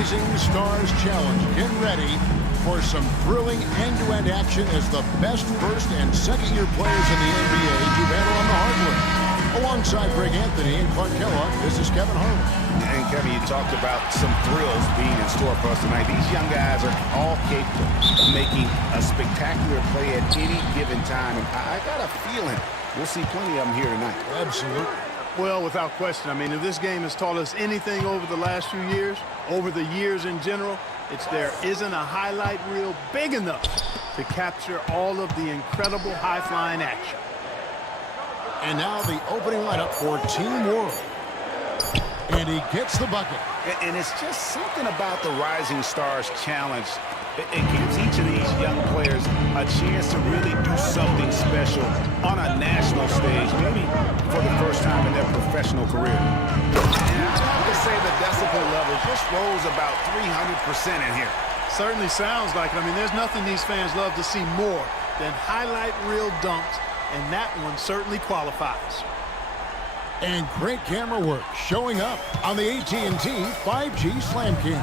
Rising Stars Challenge. Get ready for some thrilling end-to-end action as the best first and second-year players in the NBA do battle on the hardwood. Alongside Greg Anthony and Clark Kellogg, this is Kevin Harlan. And Kevin, you talked about some thrills being in store for us tonight. These young guys are all capable of making a spectacular play at any given time. And I got a feeling we'll see plenty of them here tonight. Absolutely. Well, without question. I mean, if this game has taught us anything over the last few years, over the years in general, it's there isn't a highlight reel big enough to capture all of the incredible high-flying action. And now the opening lineup for Team World. And he gets the bucket. And it's just something about the Rising Stars Challenge. It gives each of these young players a chance to really do something special on a national stage, maybe for the first time in their professional career. And I have to say the decibel level just rose about 300% in here. Certainly sounds like it. I mean, there's nothing these fans love to see more than highlight reel dunks, and that one certainly qualifies. And great camera work showing up on the AT&T 5G Slam King.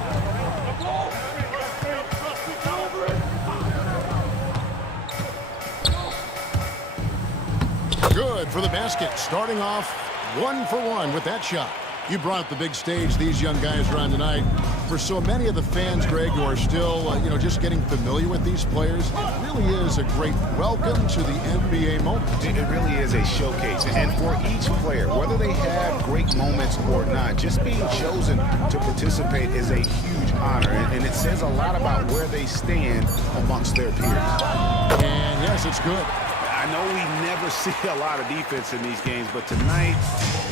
Good for the basket, starting off 1-for-1 with that shot. You brought up the big stage these young guys are on tonight. For so many of the fans, Greg, who are still, just getting familiar with these players, it really is a great welcome to the NBA moment. It really is a showcase. And for each player, whether they have great moments or not, just being chosen to participate is a huge honor. And it says a lot about where they stand amongst their peers. And yes, it's good. I know we never see a lot of defense in these games, but tonight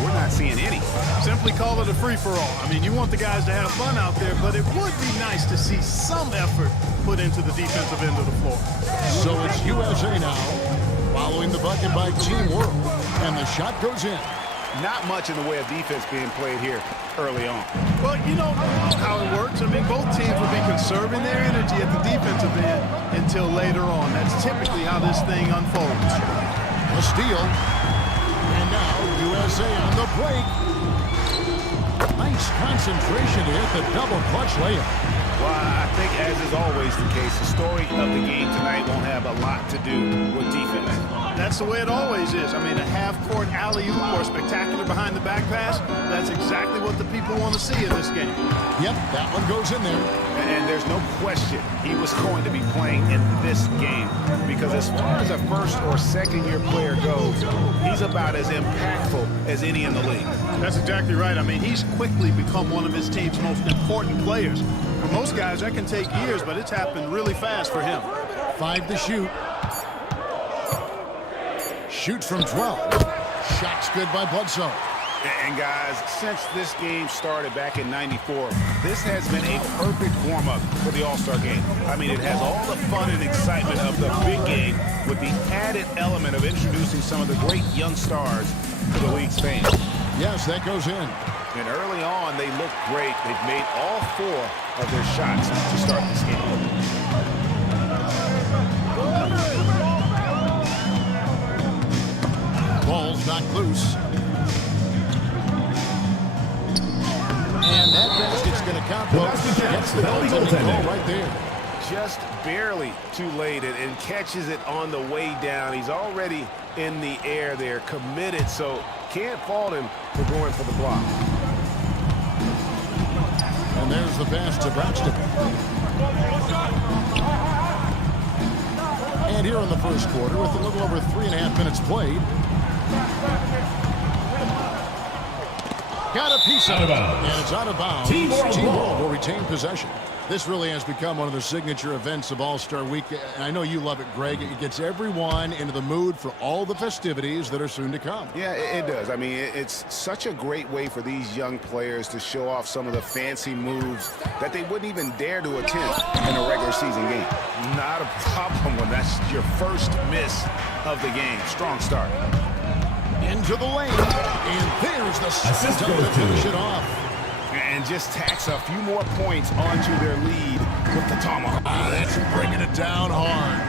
we're not seeing any. Simply call it a free-for-all. I mean, you want the guys to have fun out there, but it would be nice to see some effort put into the defensive end of the floor. So it's USA now, following the bucket by Team World, and the shot goes in. Not much in the way of defense being played here early on. Well, you know how it works. I mean, both teams will be conserving their energy at the defensive end until later on. That's typically how this thing unfolds. A steal. And now USA on the break. Nice concentration to hit the double clutch layup. Well, I think, as is always the case, the story of the game tonight won't have a lot to do with defense. That's the way it always is. I mean, a half-court alley-oop or spectacular behind-the-back pass, that's exactly what the people want to see in this game. Yep, that one goes in there. And there's no question he was going to be playing in this game, because as far as a first or second-year player goes, he's about as impactful as any in the league. That's exactly right. I mean, he's quickly become one of his team's most important players. For most guys, that can take years, but it's happened really fast for him. 5 to shoot. Shoots from 12. Shot's good by Bledsoe. And guys, since this game started back in '94, this has been a perfect warm-up for the All-Star game. I mean, it has all the fun and excitement of the big game with the added element of introducing some of the great young stars to the league's fame. Yes, that goes in. And early on, they look great. They've made all 4 of their shots to start this game. Ball's knocked loose. And that basket's going to count. Gets the goal right there. Just barely too late and catches it on the way down. He's already in the air there, committed, so can't fault him for going for the block. And there's the pass to Braxton. And here in the first quarter, with a little over 3.5 minutes played, got a piece of it, and it's out of bounds. Team World will retain possession. This really has become one of the signature events of All-Star Week, and I know you love it, Greg. It gets everyone into the mood for all the festivities that are soon to come. Yeah, it does. I mean, it's such a great way for these young players to show off some of the fancy moves that they wouldn't even dare to attempt in a regular season game. Not a problem when that's your first miss of the game. Strong start. Into the lane, and there's the assist to finish it off. And just tacks a few more points onto their lead with the tomahawk. That's bringing it down hard.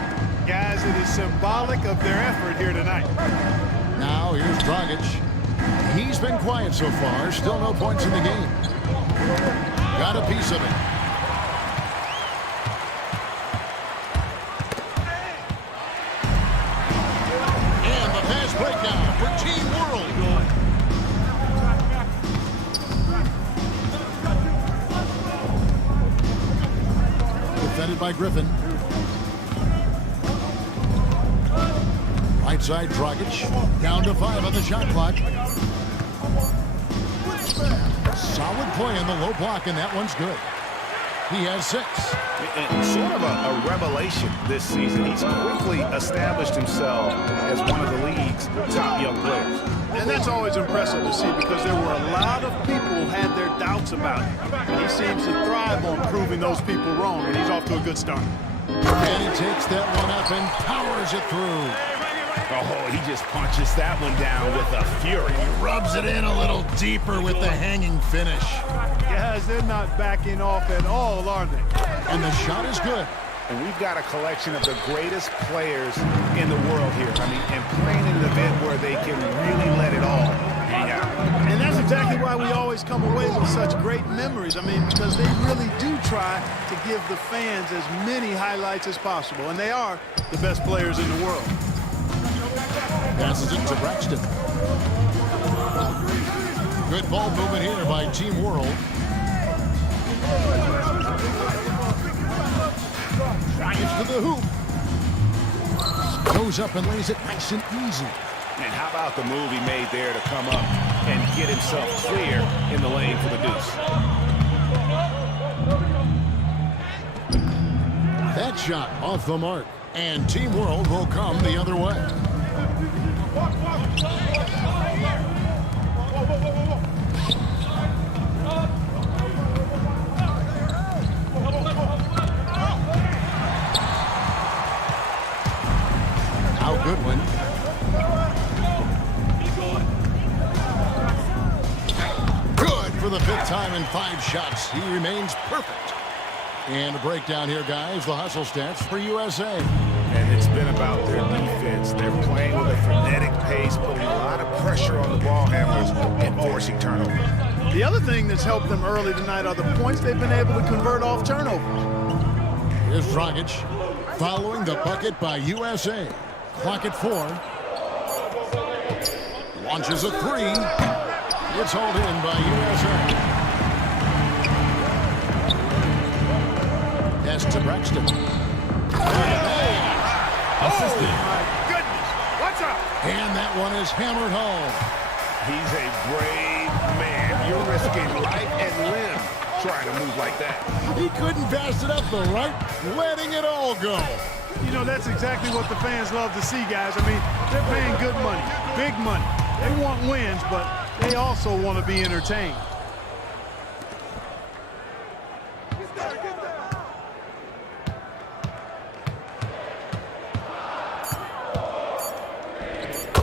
Guys, it is symbolic of their effort here tonight. Now here's Dragic. He's been quiet so far. Still no points in the game. Got a piece of it. And the pass breakdown for Team World. Defended by Griffin. Right side, Dragic. Down to 5 on the shot clock. Solid play in the low block, and that one's good. He has 6. And sort of a revelation this season. He's quickly established himself as one of the league's top young players. And that's always impressive to see because there were a lot of people who had their doubts about him. And he seems to thrive on proving those people wrong, and he's off to a good start. And he takes that one up and powers it through. Oh, he just punches that one down with a fury. Rubs it in a little deeper with the hanging finish. Guys, they're not backing off at all, are they? And the shot is good. And we've got a collection of the greatest players in the world here. I mean, and playing in an event where they can really let it all hang out. And that's exactly why we always come away with such great memories. I mean, because they really do try to give the fans as many highlights as possible. And they are the best players in the world. Passes it to Braxton. Good ball movement here by Team World. Dragic to the hoop. Goes up and lays it nice and easy. And how about the move he made there to come up and get himself clear in the lane for the deuce? That shot off the mark. And Team World will come the other way. Now Goodwin. Good for the 5th time in 5 shots. He remains perfect. And a breakdown here, guys. The hustle stats for USA. And it's been about their defense. They're playing with a frenetic pace, putting a lot of pressure on the ball handlers and forcing turnovers. The other thing that's helped them early tonight are the points they've been able to convert off turnovers. Here's Dragic following the bucket by USA. Clock at 4. Launches a 3. It's hauled in by USA. Pass to Braxton. Assisted. Oh, my goodness. What's up? And that one is hammered home. He's a brave man. You're risking life and limb trying to move like that. He couldn't pass it up the right, letting it all go. You know, that's exactly what the fans love to see, guys. I mean, they're paying good money, big money. They want wins, but they also want to be entertained.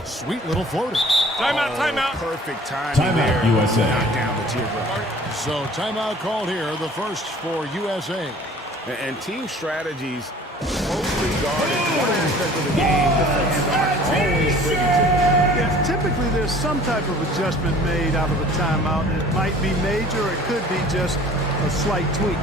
Sweet little floater. Timeout, timeout. Perfect timing there. Timeout, USA. Knock down the teardrop. So timeout called here, the first for USA. And team strategies closely guarded. One aspect of the game the fans aren't always privy to. Yes, typically there's some type of adjustment made out of a timeout. It might be major, or it could be just a slight tweak.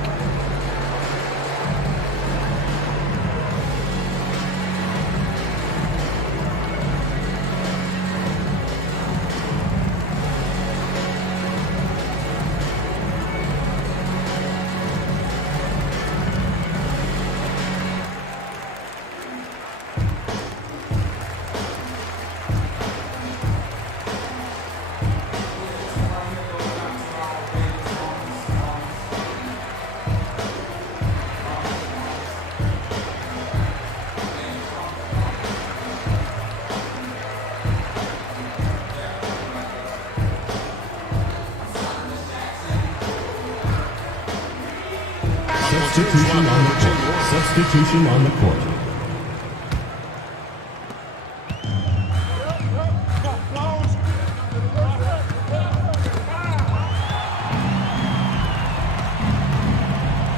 Substitution on the court.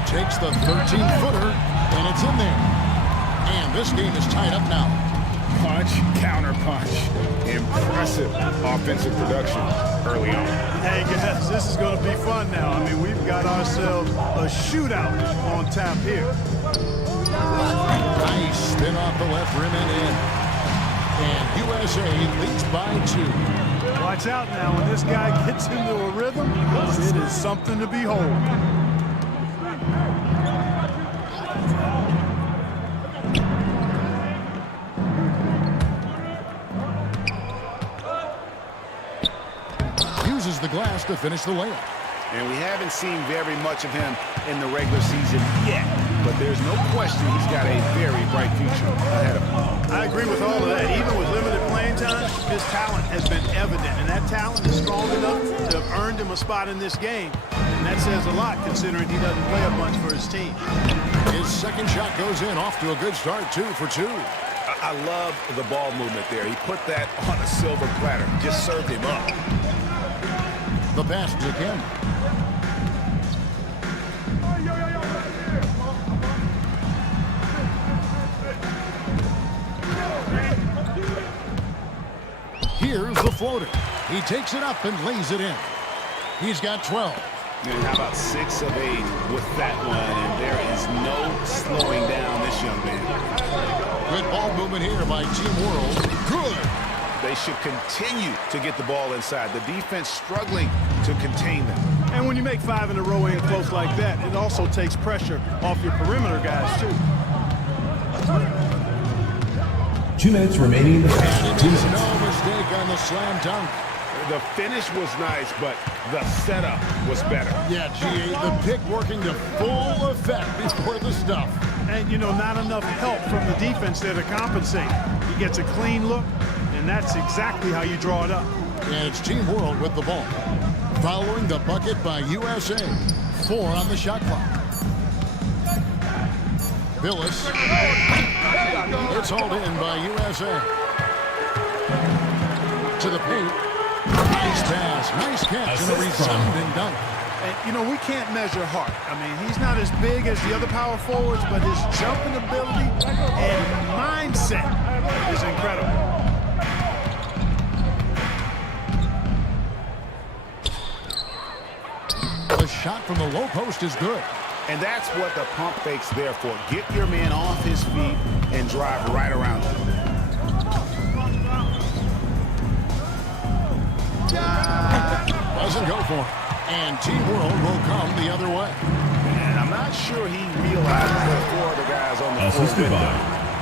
Takes the 13-footer, and it's in there. And this game is tied up now. Punch, counter punch. Impressive offensive production. early on. Hey, guys, this is going to be fun now. I mean, we've got ourselves a shootout on tap here. Nice spin off the left rim and in. And USA leads by 2. Watch out now. When this guy gets into a rhythm, it is something to behold. Uses the glass to finish the layup. And we haven't seen very much of him in the regular season yet. But there's no question he's got a very bright future ahead of him. I agree with all of that. Even with limited playing time, his talent has been evident. And that talent is strong enough to have earned him a spot in this game. And that says a lot considering he doesn't play a bunch for his team. His second shot goes in, off to a good start, 2 for 2. I love the ball movement there. He put that on a silver platter. Just served him up. The pass to Kim. Here's the floater. He takes it up and lays it in. He's got 12. And how about 6 of 8 with that one? And there is no slowing down this young man. Good ball movement here by Team World. Good. They should continue to get the ball inside. The defense struggling to contain them. And when you make 5 in a row in close like that, it also takes pressure off your perimeter guys, too. 2 minutes remaining in the half. And it is no mistake on the slam dunk. The finish was nice, but the setup was better. Yeah, G.A., the pick working to full effect before the stuff. And, you know, not enough help from the defense there to compensate. He gets a clean look, and that's exactly how you draw it up. And it's Team World with the ball. Following the bucket by USA. 4 on the shot clock. Billis. It's hauled in by USA. To the paint. Nice pass, nice catch, and a resounding dunk. And, you know, we can't measure Hart. I mean, he's not as big as the other power forwards, but his jumping ability and mindset is incredible. The shot from the low post is good. And that's what the pump fake's there for. Get your man off his feet and drive right around him. Doesn't go for it. And Team World will come the other way. And I'm not sure he realizes there are 4 other guys on the floor with him.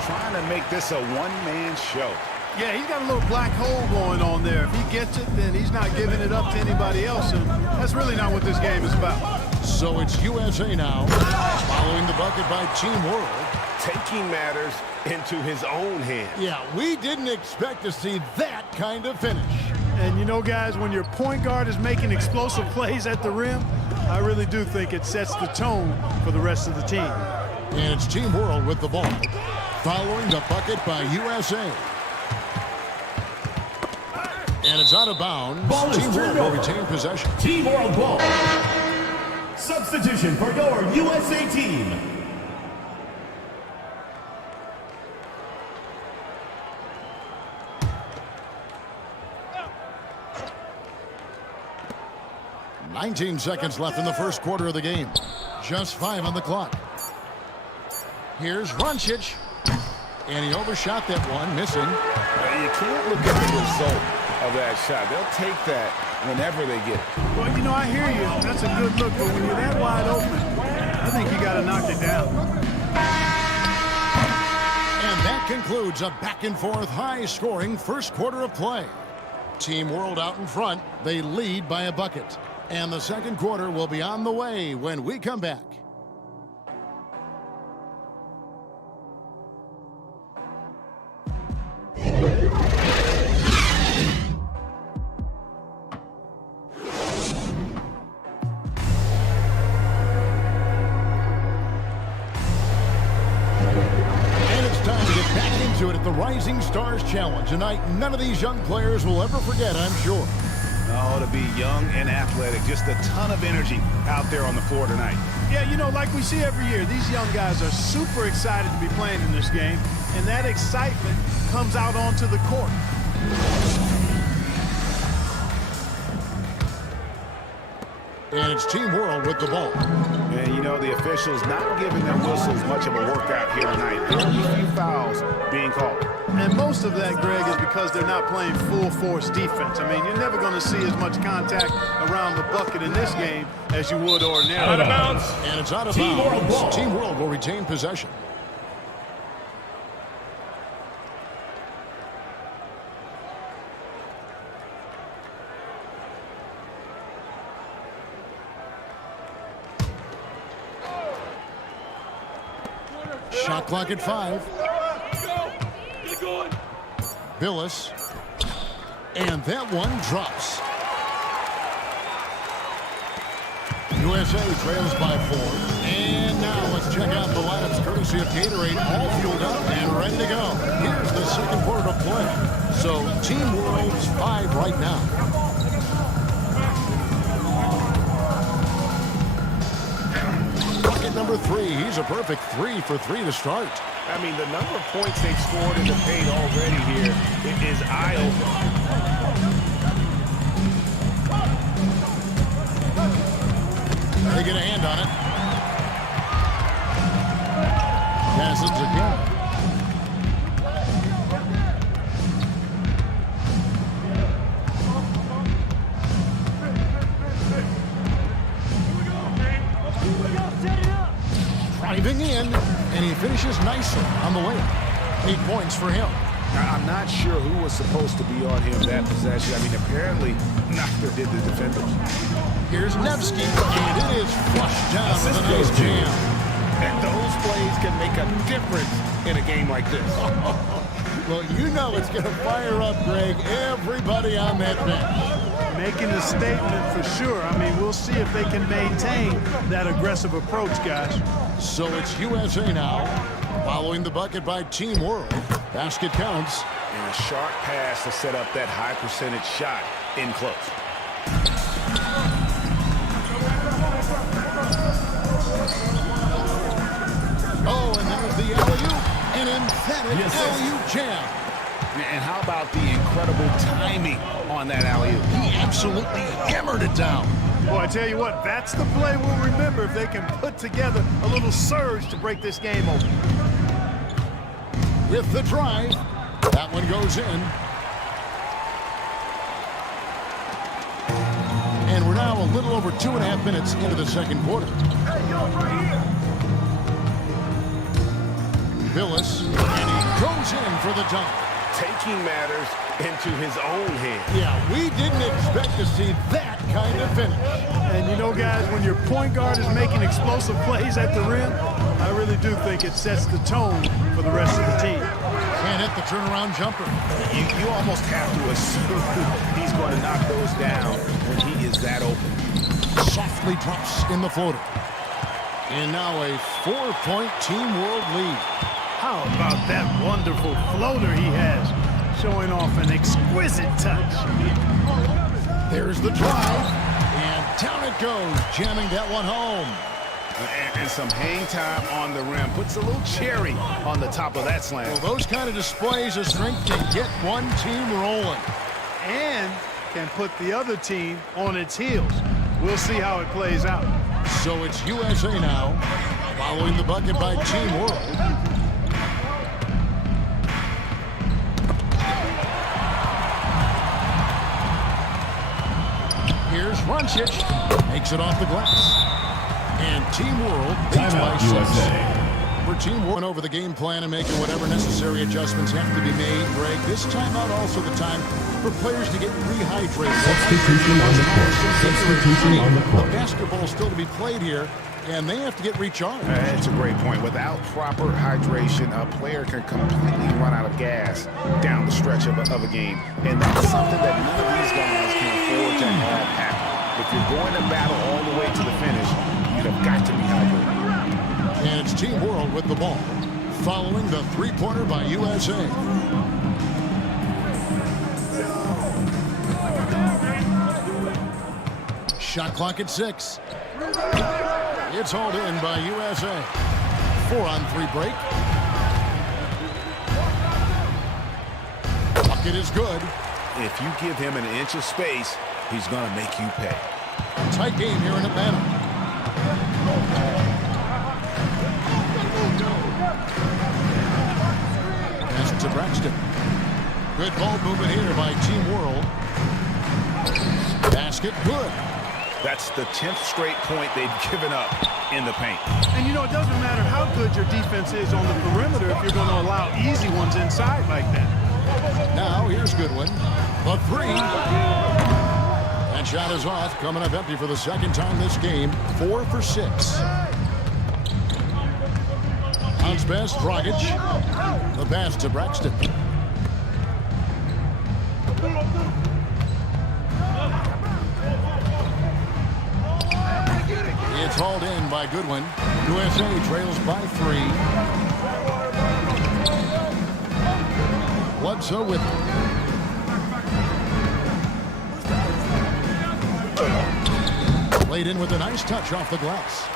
Trying to make this a one-man show. Yeah, he's got a little black hole going on there. If he gets it, then he's not giving it up to anybody else. And that's really not what this game is about. So it's USA now, following the bucket by Team World. Taking matters into his own hands. Yeah, we didn't expect to see that kind of finish. And you know, guys, when your point guard is making explosive plays at the rim, I really do think it sets the tone for the rest of the team. And it's Team World with the ball, following the bucket by USA. And it's out of bounds. Team World will retain possession. Team World ball. Substitution for your USA team. "19 seconds left in the first quarter of the game. Just 5 on the clock. Here's Roncic. And he overshot that one, missing. You can't look at the result of that shot. They'll take that whenever they get it. Well, you know, I hear you. That's a good look, but when you're that wide open, I think you got to knock it down. And that concludes a back-and-forth, high-scoring first quarter of play. Team World out in front. They lead by a bucket. And the second quarter will be on the way when we come back. At the Rising Stars Challenge tonight, none of these young players will ever forget, I'm sure. Oh, to be young and athletic, just a ton of energy out there on the floor tonight. Yeah, you know, like we see every year, these young guys are super excited to be playing in this game, and that excitement comes out onto the court. And it's Team World with the ball. And, you know, the officials not giving their whistles much of a workout here tonight. Very few fouls being called. And most of that, Greg, is because they're not playing full-force defense. I mean, you're never going to see as much contact around the bucket in this game as you would ordinarily. Out of bounds. And it's out of Team World bounds. ball. Team World will retain possession. Shot clock at 5. Billis. And that one drops. USA trails by 4. And now let's check out the lineups courtesy of Gatorade, all fueled up and ready to go. Here's the second quarter to play. So Team World's 5 right now. Bucket number 3. He's a perfect 3 for 3 to start. I mean, the number of points they've scored in the paint already here is eye-opening. They get a hand on it. Passes again. Driving in, and he finishes nicely on the layup. 8 points for him. I'm not sure who was supposed to be on him that possession. I mean, apparently, neither did the defenders. Here's Nevsky, and it is flushed down with a nice jam. And those plays can make a difference in a game like this. Well, you know it's going to fire up, Greg, everybody on that bench. Making a statement for sure. I mean, we'll see if they can maintain that aggressive approach, guys. So it's USA now, following the bucket by Team World. Basket counts. And a sharp pass to set up that high percentage shot in close. Oh, and there's the alley-oop. An emphatic alley-oop jam. And how about the incredible timing on that alley-oop? He absolutely hammered it down. Boy, I tell you what, that's the play we'll remember if they can put together a little surge to break this game open. With the drive, that one goes in. And we're now a little over 2.5 minutes into the second quarter. Billis, and he goes in for the dunk. Taking matters into his own hands. Yeah, we didn't expect to see that kind of finish. And you know, guys, when your point guard is making explosive plays at the rim, I really do think it sets the tone for the rest of the team. Can't hit the turnaround jumper. You almost have to assume he's going to knock those down when he is that open. Softly drops in the floater. And now a 4-point Team World lead. How about that wonderful floater he has, showing off an exquisite touch. There's the drive, and down it goes, jamming that one home. And some hang time on the rim. Puts a little cherry on the top of that slam. Well, those kind of displays of strength can get one team rolling. And can put the other team on its heels. We'll see how it plays out. So it's USA now, following the bucket by Team World. Here's Roncic, makes it off the glass. And Team World leads by 6. USA. For Team World over the game plan and making whatever necessary adjustments have to be made, Greg, this timeout also the time for players to get rehydrated. Substitution on the court. Substitution on the court. Basketball still to be played here, and they have to get recharged. That's a great point. Without proper hydration, a player can completely run out of gas down the stretch of a game. And that's something that none of these guys can afford to have happen. If you're going to battle all the way to the finish, you have got to be hydrated. And it's Team World with the ball, following the three-pointer by USA. Shot clock at 6. It's hauled in by USA. 4-on-3 break. Bucket is good. If you give him an inch of space, he's going to make you pay. Tight game here in Atlanta. Pass to Braxton. Good ball movement here by Team World. Basket good. That's the 10th straight point they've given up in the paint. And you know, it doesn't matter how good your defense is on the perimeter if you're going to allow easy ones inside like that. Now here's Goodwin. The three. That shot is off. Coming up empty for the second time this game. 4 for 6. Bounce pass, Dragic. The pass to Braxton. It's hauled in by Goodwin. USA trails by 3. Bledsoe with it. Laid in with a nice touch off the glass.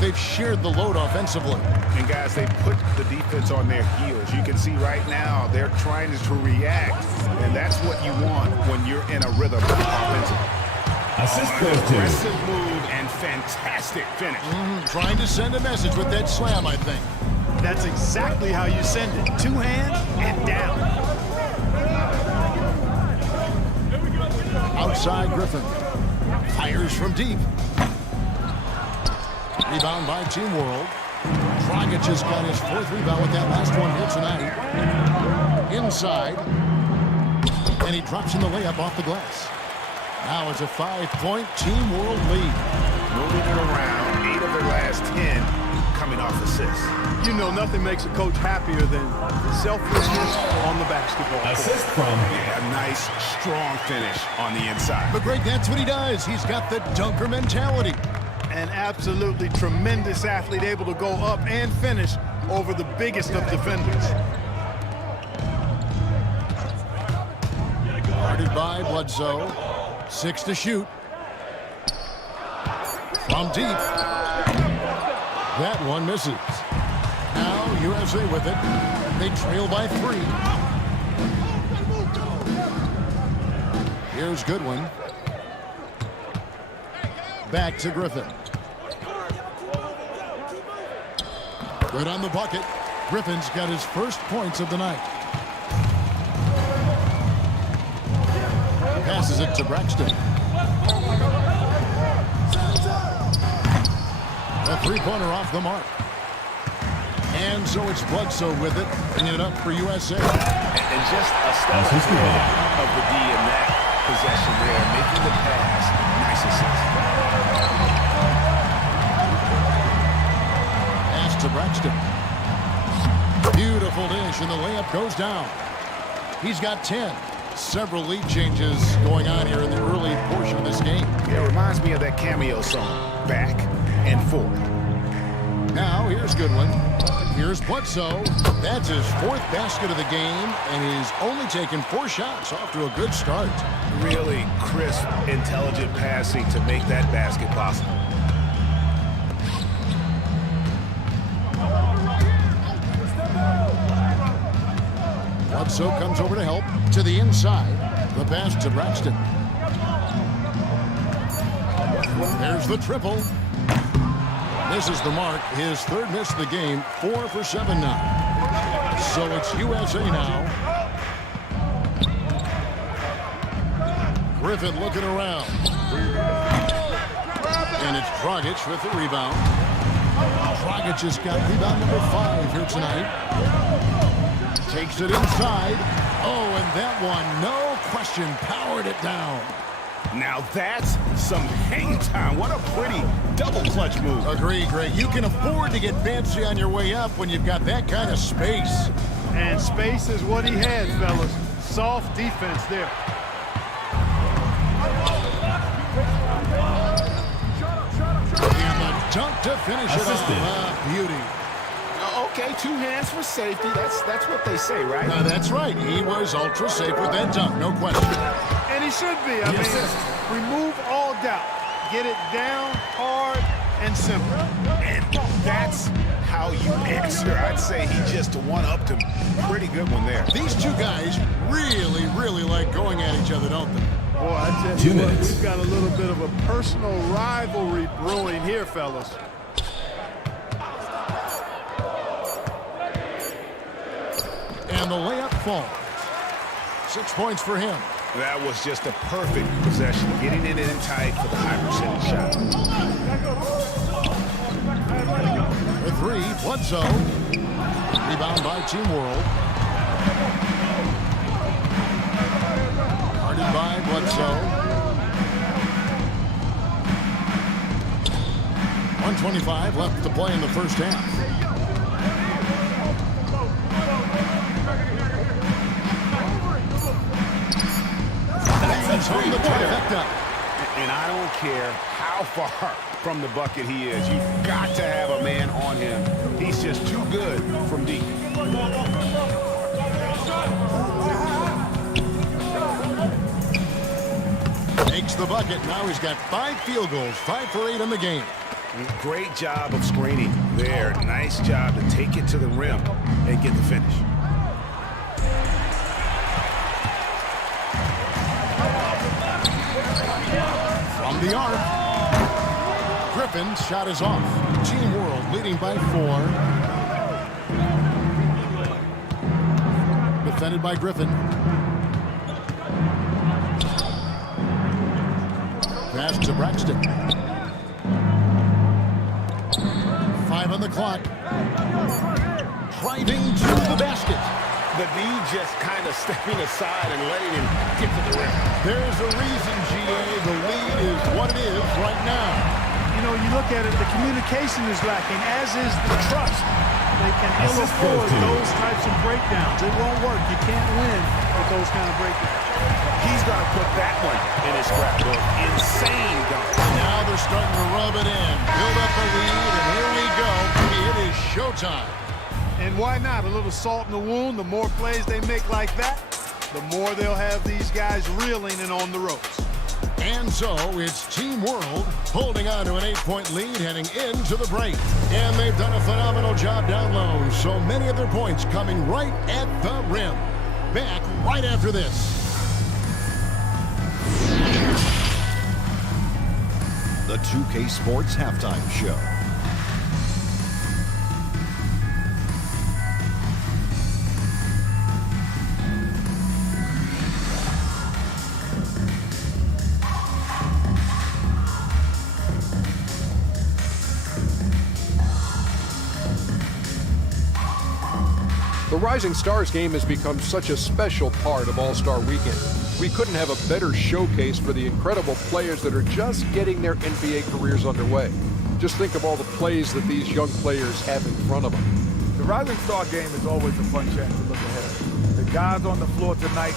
They've shared the load offensively. And guys, they put the defense on their heels. You can see right now they're trying to react, and that's what you want when you're in a rhythm offensively. Assist An goes to. aggressive move and fantastic finish. Trying to send a message with that slam, I think. That's exactly how you send it. 2 hands and down. Outside Griffin. Fires from deep. Rebound by Team World. Dragic has got his 4th rebound with that last one here tonight. Inside. And he drops in the layup off the glass. Now it's a 5-point Team World lead. Moving it around, 8 of their last 10 coming off assists. You know, nothing makes a coach happier than selflessness on the basketball court. Assist from. Yeah, a nice, strong finish on the inside. But Greg, that's what he does. He's got the dunker mentality. An absolutely tremendous athlete, able to go up and finish over the biggest of defenders. Guarded by Bledsoe. 6 to shoot. From deep. That one misses. Now USA with it. They trail by 3. Here's Goodwin. Back to Griffin. Good on the bucket. Griffin's got his first points of the night. Passes it to Braxton. A 3-pointer off the mark. And so it's Bledsoe with it, bringing it up for USA. And just a step ahead of the D in that possession there, making the pass. Nice assist. Pass to Braxton. Beautiful dish, and the layup goes down. He's got 10. Several lead changes going on here in the early portion of this game. It reminds me of that cameo song, Back and Forth. Now, here's Goodwin. Here's Bledsoe. That's his 4th basket of the game, and he's only taken 4 shots. Off to a good start. Really crisp, intelligent passing to make that basket possible. Bledsoe comes over to help. To the inside. The pass to Braxton. There's the triple. This is the mark. His 3rd miss of the game. 4 for 7 now. So it's USA now. Griffin looking around. And it's Dragic with the rebound. Dragic has got rebound number 5 here tonight. Takes it inside. Oh, and that one, no question, powered it down. Now that's some hang time. What a pretty double clutch move. Agree, Greg. You can afford to get fancy on your way up when you've got that kind of space. And space is what he had, fellas. Soft defense there. And the dunk to finish it off. Beauty. Okay, 2 hands for safety. That's what they say, right? That's right. He was ultra safe with that dunk, no question. And he should be. I mean, remove all doubt. Get it down, hard, and simple. And that's how how you answer. I'd say he just one-upped him. Pretty good one there. These two guys really, really like going at each other, don't they? Boy, I tell you 2 what, minutes. we've got a little bit of a personal rivalry brewing here, fellas. And the layup falls. 6 points for him. That was just a perfect possession, getting it in tight for the high percentage shot. The three, Bledsoe. Rebound by Team World. Guarded by Bledsoe. 1:25 left to play in the first half. Home the trifecta. And I don't care how far from the bucket he is. You've got to have a man on him. He's just too good from deep. Makes the bucket. Now he's got 5 field goals, 5 for 8 in the game. Great job of screening there. Nice job to take it to the rim and get the finish. From the arc. Griffin's shot is off. Team World leading by 4. Defended by Griffin. Pass to Braxton. 5 on the clock. Driving to the basket. The D just kind of stepping aside and letting him get to the rim. There's a reason, GA, the lead is what it is right now. You know, you look at it, the communication is lacking, as is the trust. They can ill afford those types of breakdowns. It won't work. You can't win with those kind of breakdowns. He's going to put that one in his scrapbook. Insane dunk. Now they're starting to rub it in. Build up a lead, and here we go. It is showtime. And why not? A little salt in the wound. The more plays they make like that, the more they'll have these guys reeling and on the ropes. And so it's Team World holding on to an 8-point lead heading into the break. And they've done a phenomenal job down low. So many of their points coming right at the rim. Back right after this. The 2K Sports Halftime Show. The Rising Stars game has become such a special part of All-Star Weekend. We couldn't have a better showcase for the incredible players that are just getting their NBA careers underway. Just think of all the plays that these young players have in front of them. The Rising Star game is always a fun chance to look ahead. The guys on the floor tonight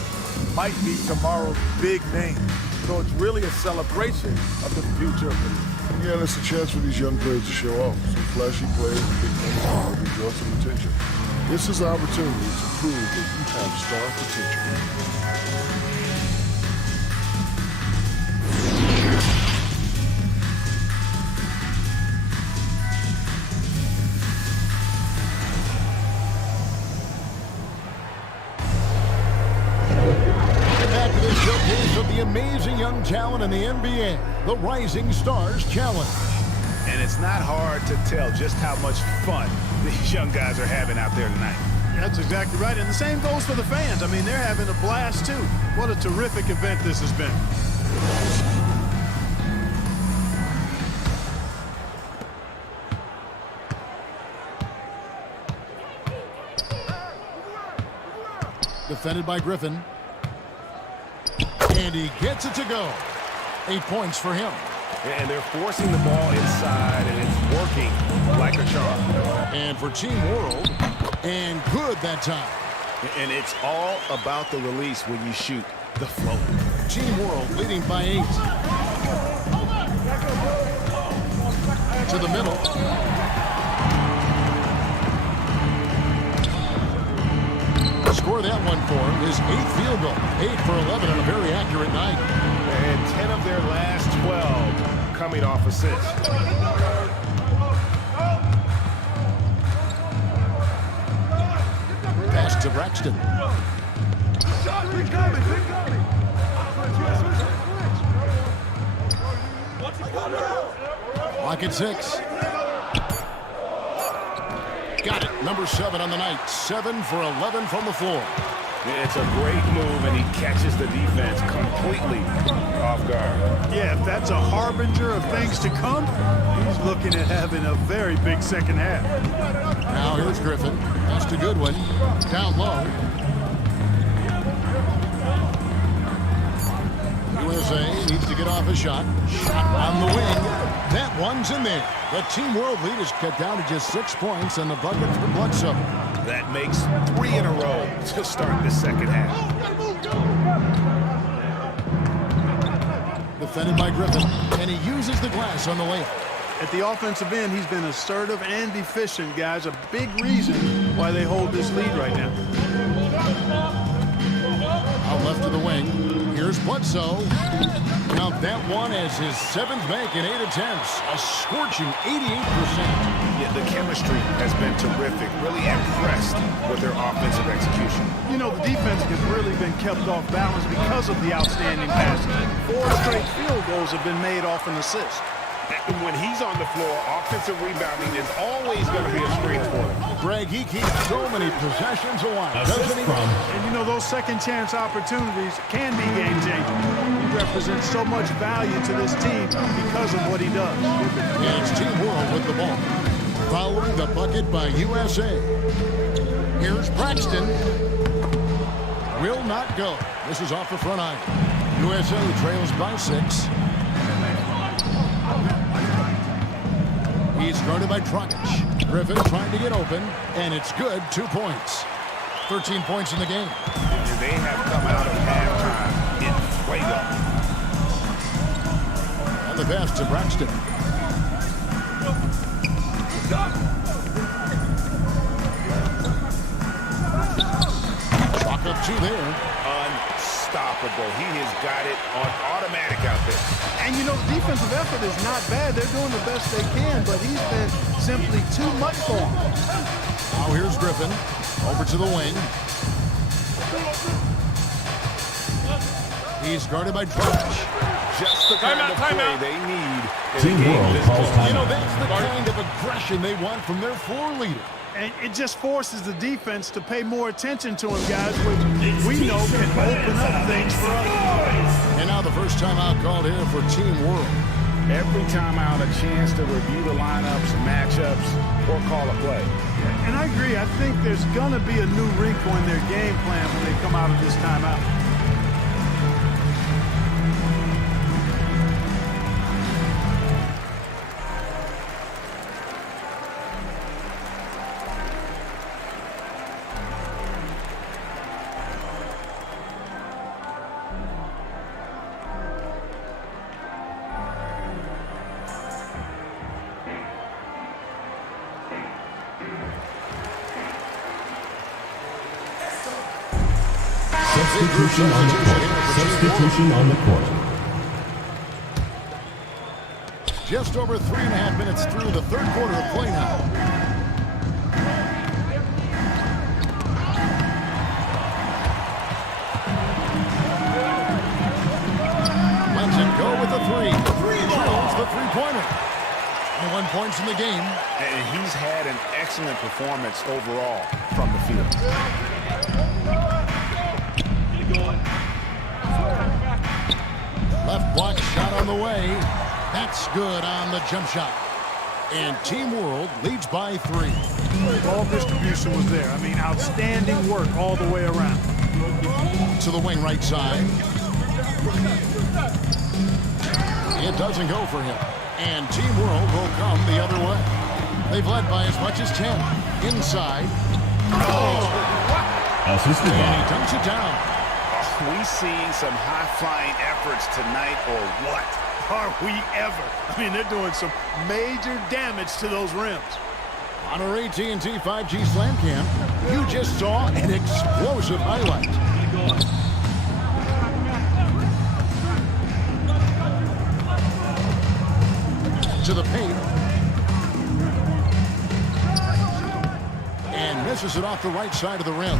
might be tomorrow's big name. So it's really a celebration of the future of the league. Yeah, and it's a chance for these young players to show off. Some flashy plays and big names to draw some attention. This is an opportunity to prove that you have star potential. Back to the showcase of the amazing young talent in the NBA, the Rising Stars Challenge. And it's not hard to tell just how much fun these young guys are having out there tonight. That's exactly right. And the same goes for the fans. I mean, they're having a blast, too. What a terrific event this has been. Defended by Griffin. And he gets it to go. 8 points for him. And they're forcing the ball inside, and it's working like a charm. And for Team World, and good that time. And it's all about the release when you shoot the float. Team World leading by 8. To the middle. Score that one for him. His 8th field goal. 8 for 11 on a very accurate night. And 10 of their last 12 coming off assists. to Braxton. Lock at 6. Got it. Number 7 on the night. 7 for 11 from the floor. It's a great move, and he catches the defense completely off guard. Yeah, if that's a harbinger of things to come, he's looking at having a very big second half. Now here's Griffin. That's a good one. Down low. USA needs to get off a shot. Shot on the wing. That one's in there. The Team World lead is cut down to just 6 points and the bucket for Bledsoe. That makes 3 in a row to start the second half. Defended by Griffin, and he uses the glass on the layup. At the offensive end, he's been assertive and efficient, guys. A big reason why they hold this lead right now. Out left of the wing. Here's Bledsoe. Now that one as his 7th make in 8 attempts. A scorching 88%. Yeah, the chemistry has been terrific. Really impressed with their offensive execution. You know, the defense has really been kept off balance because of the outstanding passing. 4 straight field goals have been made off an assist. When he's on the floor, offensive rebounding is always going to be a strength for him. Greg, he keeps so many possessions alive, doesn't he? And you know, those second chance opportunities can be game-changing. He represents so much value to this team because of what he does. And it's Team World with the ball. Following the bucket by USA. Here's Braxton. Will not go. This is off the front iron. USA trails by 6. He's guarded by Dragic. Griffin trying to get open, and it's good. 2 points. 13 points in the game. And they have come out of halftime in fuego. And the pass to Braxton. Chalk up 2 there. Unstoppable. He has got it on automatic out there. And you know, the defensive effort is not bad. They're doing the best they can, but he's been simply too much for him. Now here's Griffin. Over to the wing. He's guarded by Dragic. Just the kind of play they need. Team World calls You know, timeout. that's the kind of aggression they want from their floor leader. And it just forces the defense to pay more attention to him, guys, which we know can open up things for us. And now the first timeout called here for Team World. Every time out, a chance to review the lineups, matchups, or call a play. And I agree. I think there's going to be a new wrinkle in their game plan when they come out of this timeout. Substitution on the court. Substitution on the court. Just over 3.5 minutes through the third quarter of play now. Lets it go with the 3. Drills the three-pointer. 21 points in the game. And he's had an excellent performance overall from the field. Left block shot on the way. That's good on the jump shot. And Team World leads by 3. Ball distribution was there. I mean, outstanding work all the way around. To the wing right side. It doesn't go for him. And Team World will come the other way. They've led by as much as 10. Inside. Assisted And by he dunks it down. Are we seeing some high-flying efforts tonight, or what? Are we ever? I mean, they're doing some major damage to those rims. On our AT&T 5G Slam Cam, you just saw an explosive highlight. To the paint. And misses it off the right side of the rim.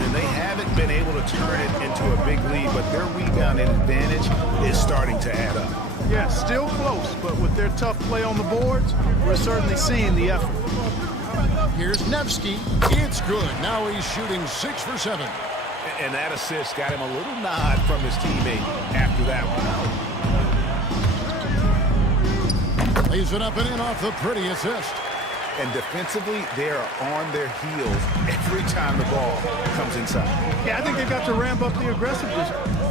and they haven't been able to turn it into a big lead, but their rebounding advantage is starting to add up. Yeah, still close, but with their tough play on the boards, we're certainly seeing the effort. Here's Nevsky. It's good. Now he's shooting 6 for 7. And that assist got him a little nod from his teammate after that one. Lays it up and in off the pretty assist. And defensively, they are on their heels every time the ball comes inside. Yeah, I think they've got to ramp up the aggressiveness.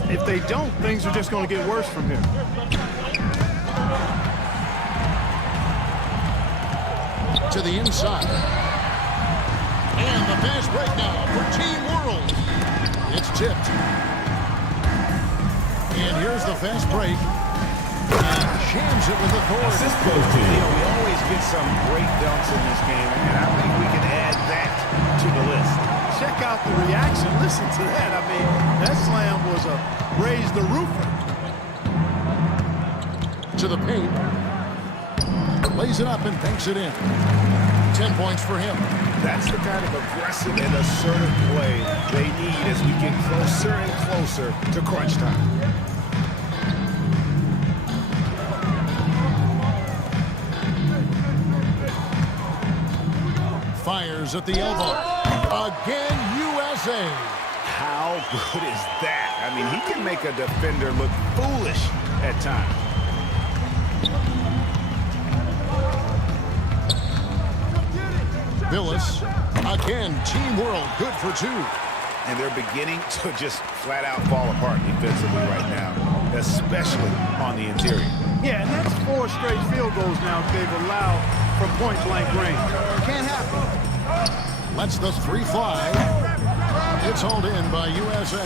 If they don't, things are just going to get worse from here. To the inside. And the fast break now for Team World. It's tipped. And here's the fast break. And shams it with authority. We always get some great dunks in this game, and I think we can add that to the list. Check out the reaction. Listen to that. I mean, that slam was a raise the roofer. To the paint. Lays it up and banks it in. 10 points for him. That's the kind of aggressive and assertive play they need as we get closer and closer to crunch time. Fires at the elbow. Again, USA. How good is that? I mean, he can make a defender look foolish at times. Billis. Again, Team World good for 2. And they're beginning to just flat out fall apart defensively right now, especially on the interior. Yeah, and that's 4 straight field goals now they've allowed from point-blank range. Can't happen. Lets the 3 fly. It's hauled in by USA.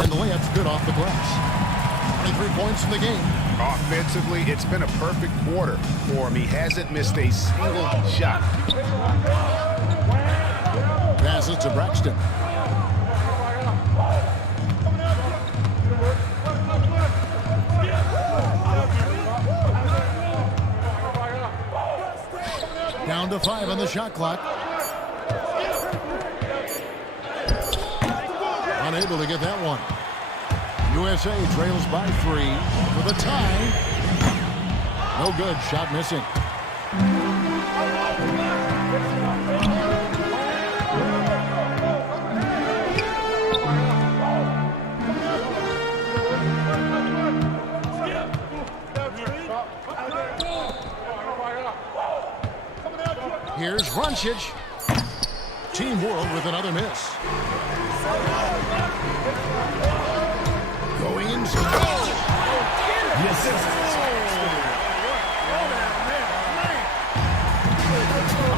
And the layup's good off the glass. 23 points in the game. Offensively, it's been a perfect quarter for him. He hasn't missed a single shot. Passes to Braxton. Down to 5 on the shot clock. Unable to get that one. USA trails by 3 for the tie. No good. Shot missing. Here's Runcic. Team World with another miss. Going inside. Yes.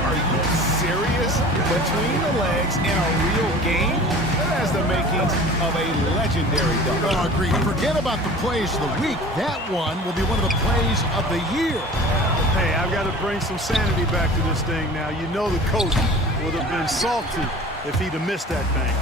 Are you serious? Between the legs in a real game? That has the makings of a legendary dunk. Oh, agreed. Forget about the plays of the week. That one will be one of the plays of the year. Hey, I've got to bring some sanity back to this thing now. You know the coach would have been salty if he'd have missed that thing.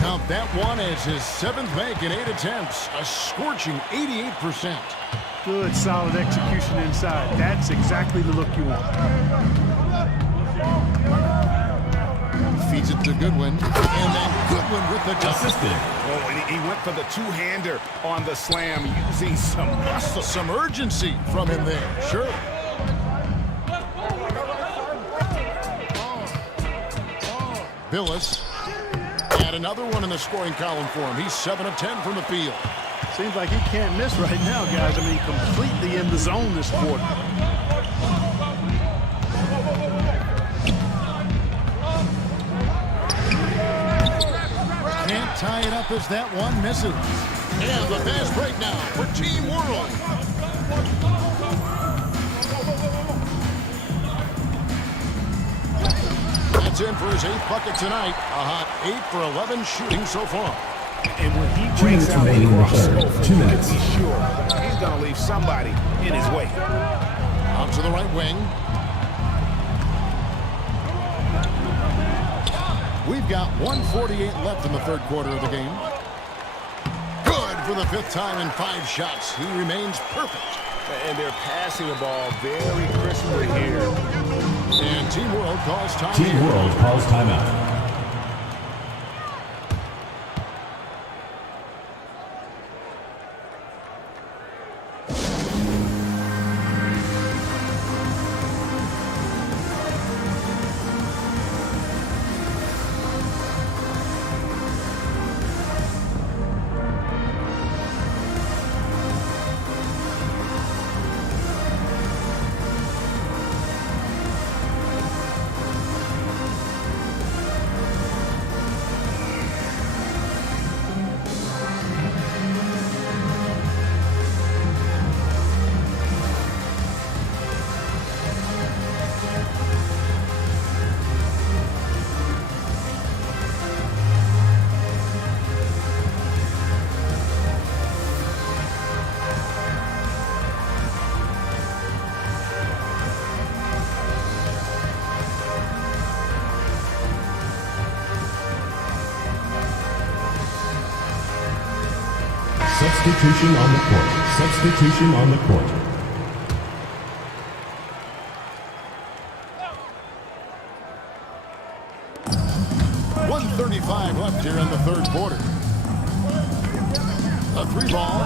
Now that one is his 7th make in 8 attempts. A scorching 88%. Good, solid execution inside. That's exactly the look you want. Feeds it to Goodwin. And then Goodwin with the dunk. Oh, and he went for the two-hander on the slam using some muscle. Some urgency from him there. Sure. Billis. And another one in the scoring column for him. He's 7 of 10 from the field. Seems like he can't miss right now, guys. I mean, completely in the zone this quarter. Can't tie it up as that one misses. And the fast break now for Team World. That's in for his 8th bucket tonight. A hot 8 for 11 shooting so far. And when he 2 breaks minutes out remaining in the across third. scope, 2 you can minutes. be sure he's going to leave somebody in his way. Out to the right wing. We've got 1:48 left in the third quarter of the game. Good for the 5th time in 5 shots. He remains perfect. And they're passing the ball very crisply here. And Team World calls time. Team World calls timeout. Substitution on the court. Substitution on the court. .135 left here in the third quarter. A 3 ball.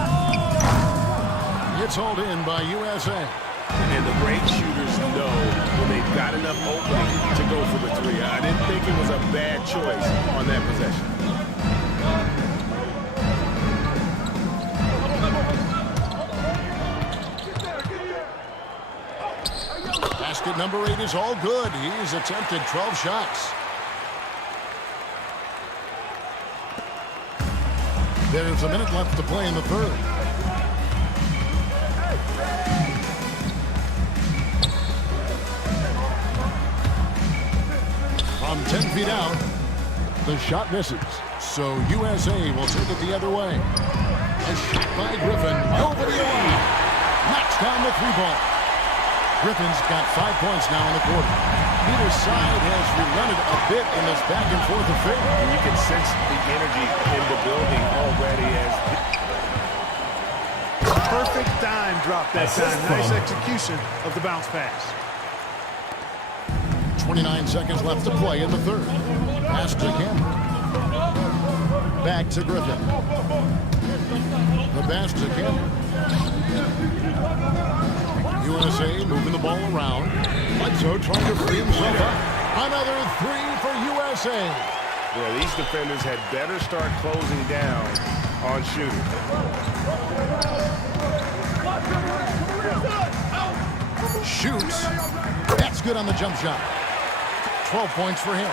It's hauled in by USA. And the great shooters know when they've got enough opening to go for the 3. I didn't think it was a bad choice on that possession. Basket number 8 is all good. He's attempted 12 shots. There's a minute left to play in the third. From 10 feet out, the shot misses. So USA will take it the other way. A shot by Griffin over the line. Knocks down the 3 ball. Griffin's got 5 points now in the quarter. Either side has relented a bit in this back and forth affair. And you can sense the energy in the building already as Perfect dime drop that time. Nice execution of the bounce pass. 29 seconds left to play in the third. Pass to Campbell. Back to Griffin. The pass to Campbell. USA moving the ball around. Bledsoe trying to free himself up. Another 3 for USA. yeah, these defenders had better start closing down on shooting. Shoots. That's good on the jump shot. 12 points for him.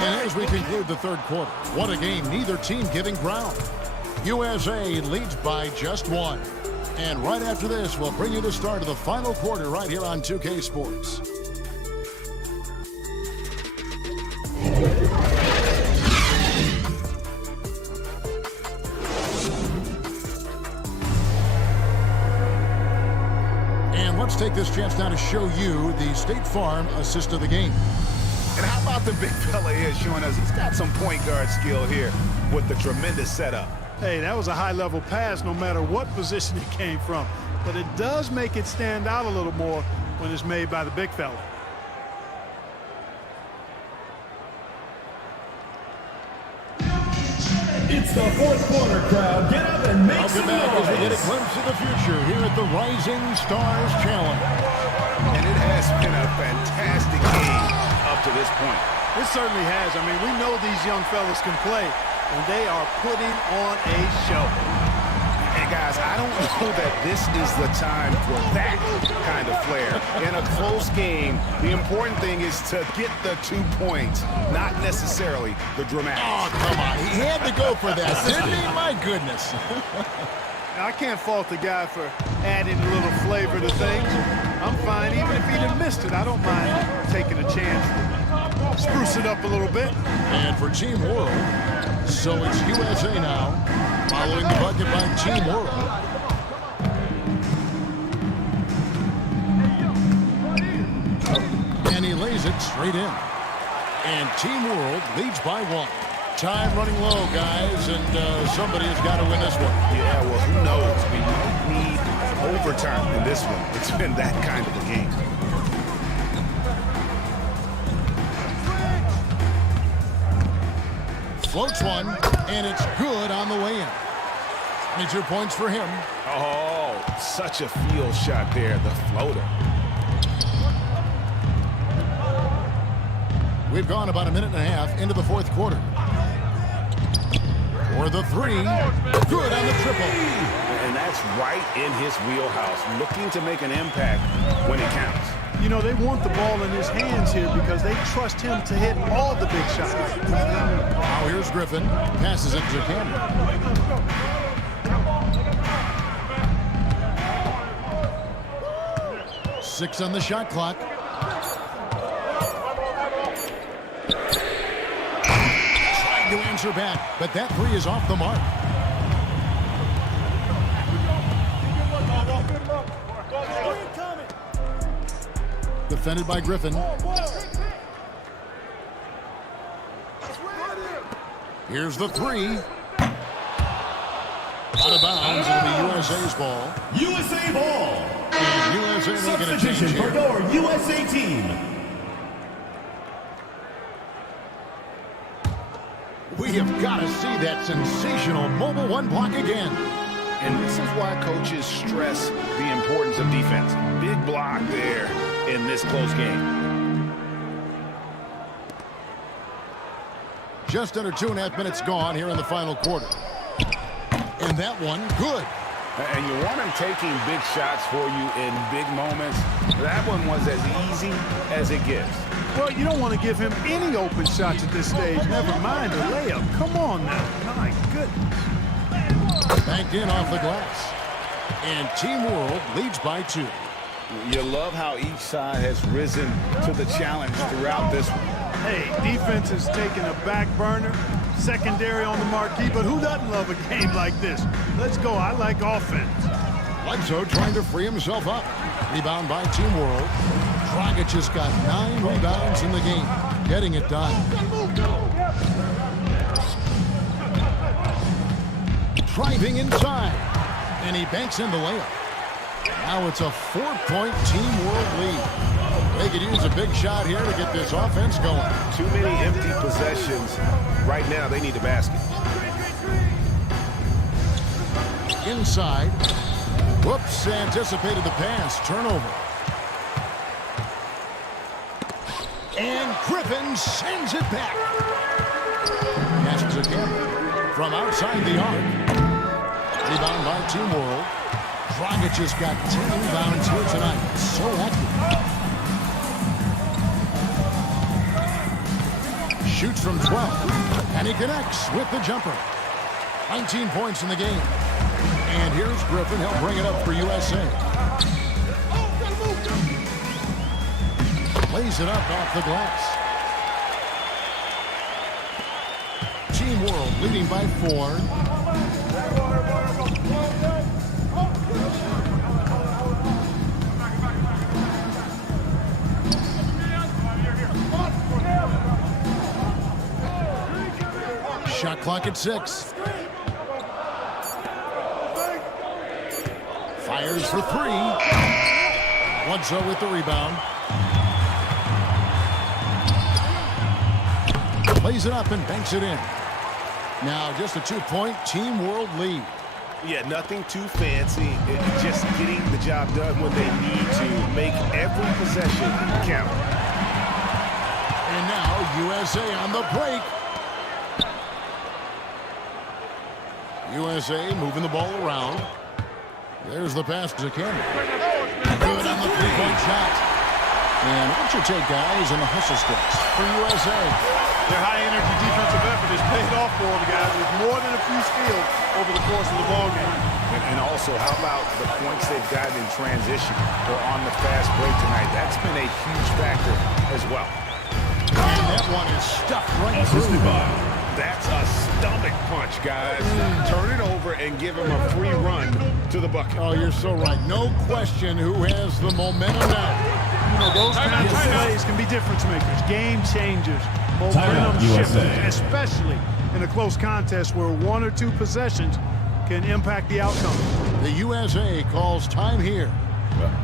And as we conclude the third quarter, what a game, neither team giving ground. USA leads by just 1. And right after this, we'll bring you the start of the final quarter right here on 2K Sports. And let's take this chance now to show you the State Farm assist of the game. And how about the big fella here showing us he's got some point guard skill here with the tremendous setup. Hey, that was a high-level pass no matter what position it came from. But it does make it stand out a little more when it's made by the big fella. It's the fourth quarter, crowd. Get up and make some Welcome back as we get a noise. glimpse of the future here at the Rising Stars Challenge. And it has been a fantastic game up to this point. It certainly has. I mean, we know these young fellas can play, and they are putting on a show. And guys, I don't know that this is the time for that kind of flair. In a close game, the important thing is to get the 2 points, not necessarily the dramatic. Oh, come on. He had to go for that, didn't he? My goodness. Now, I can't fault the guy for adding a little flavor to things. I'm fine. Even if he'd have missed it, I don't mind taking a chance to spruce it up a little bit. And for Team World, so it's USA now, following the bucket by Team World. straight in. And Team World leads by 1. Time running low, guys, and somebody has got to win this one. Yeah, well, who knows? We might need overtime in this one. It's been that kind of a game. Floats one, and it's good on the way in. 22 points for him. Oh, such a field shot there, the floater. We've gone about a minute and a half into the 4th quarter. For the 3, good on the triple. And that's right in his wheelhouse, looking to make an impact when it counts. You know, they want the ball in his hands here because they trust him to hit all the big shots. Now here's Griffin. Passes it to Cameron. Six on the shot clock. Trying to answer back, but that 3 is off the mark. Defended by Griffin. Here's the 3. Out of bounds. It'll be USA's ball. USA ball. And USA making a change Substitution for here. your USA team. We have got to see that sensational mobile 1 block again. And this is why coaches stress the importance of defense. Big block there in this close game. Just under 2.5 minutes gone here in the final quarter. And that one, good. And you want him taking big shots for you in big moments. That one was as easy as it gets. Well, you don't want to give him any open shots at this stage, never mind a layup. Come on now. My goodness. Banked in off the glass. And Team World leads by 2. You love how each side has risen to the challenge throughout this one. Hey, defense is taking a back burner, secondary on the marquee, but who doesn't love a game like this? Let's go. I like offense. Bledsoe trying to free himself up. Rebound by Team World. Dragic just got 9 rebounds in the game. Getting it done. Driving inside. And he banks in the layup. Now it's a 4-point Team World lead. They could use a big shot here to get this offense going. Too many empty possessions. Right now, they need a basket. Inside. Whoops, anticipated the pass. Turnover. And Griffin sends it back. Passes it in from outside the arc. Rebound by Team World. Dragic has got 10 rebounds here tonight. So active. Shoots from 12. And he connects with the jumper. 19 points in the game. And here's Griffin. He'll bring it up for USA. Plays it up off the glass. Team World leading by 4. Shot clock at 6. Fires for 3. Bledsoe with the rebound. Plays it up and banks it in. Now just a 2-point Team World lead. Yeah, nothing too fancy. It's just getting the job done when they need to. Make every possession count. And now USA on the break. USA moving the ball around. There's the pass to Cameron. Good on the 3-point shot. And what's your take, guys, in the hustle stretch for USA? Their high-energy defensive effort has paid off for the guys with more than a few steals over the course of the ballgame. And also, how about the points they've gotten in transition or on the fast break tonight? That's been a huge factor as well. And that one is stuffed right through. That's a stomach punch, guys. Turn it over and give him a free run to the bucket. Oh, you're so right. No question who has the momentum now. You know, those kinds of plays can be difference makers, game changers, momentum Timeout, USA. shifters, especially in a close contest where 1 or 2 possessions can impact the outcome. The USA calls time here.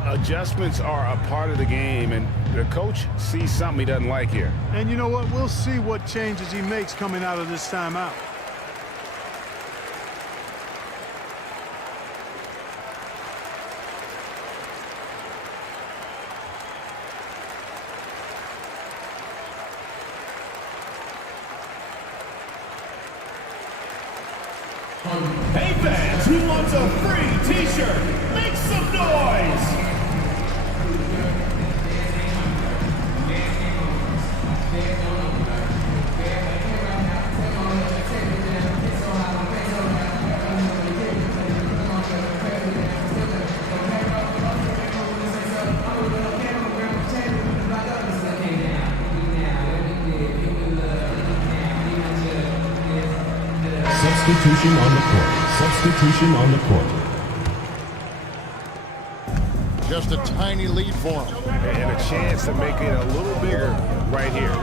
Adjustments are a part of the game, and the coach sees something he doesn't like here. And you know what? We'll see what changes he makes coming out of this timeout. Hey fans, who wants a free t-shirt? Make some noise! Substitution on the court. Substitution on the court. Just a tiny lead for him. And a chance to make it a little bigger right here.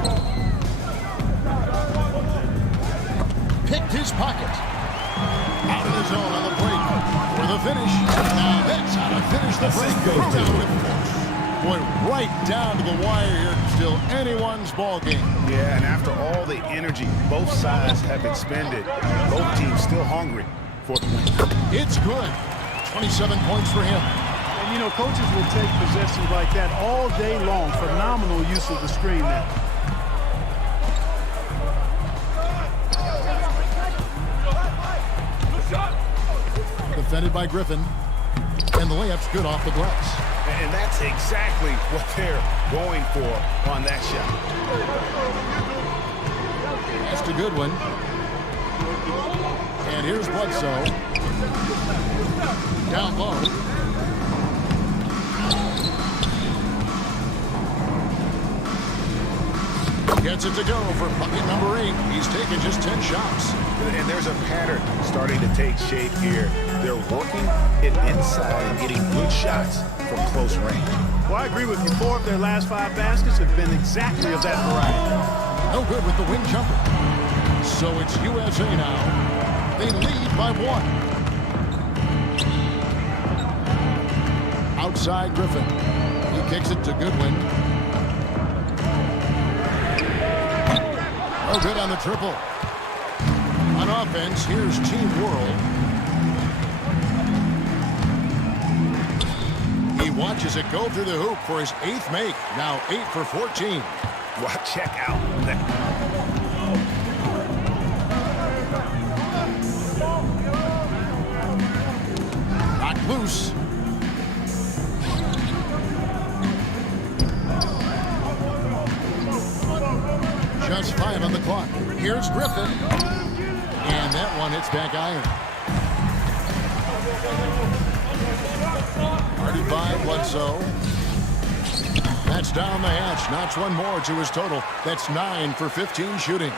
Picked his pocket. Out of the zone on the break. For the finish. Now that's how to finish the break. Throw down with force. Boy, right down to the wire here. Still anyone's ball game. Yeah, and after all the energy both sides have expended, both teams still hungry for the win. It's good. 27 points for him. And, you know, coaches will take possessions like that all day long. Phenomenal use of the screen there. Defended by Griffin. And the layup's good off the glass. And that's exactly what they're going for on that shot. That's a good one. And here's Bledsoe. Down low. Gets it to go for bucket number 8. He's taken just 10 shots. And there's a pattern starting to take shape here. They're working it inside and getting good shots from close range. Well, I agree with you. 4 of their last 5 baskets have been exactly of that variety. No good with the wing jumper. So it's USA now. They lead by 1. Outside Griffin. He kicks it to Goodwin. No good on the triple. On offense, here's Team World. He watches it go through the hoop for his 8th make. Now 8 for 14. Well, check out that. Knocked loose. Just 5 on the clock. Here's Griffin. And that one hits back iron. Guarded by Bledsoe. That's down the hatch. Knocks one more to his total. That's 9 for 15 shooting.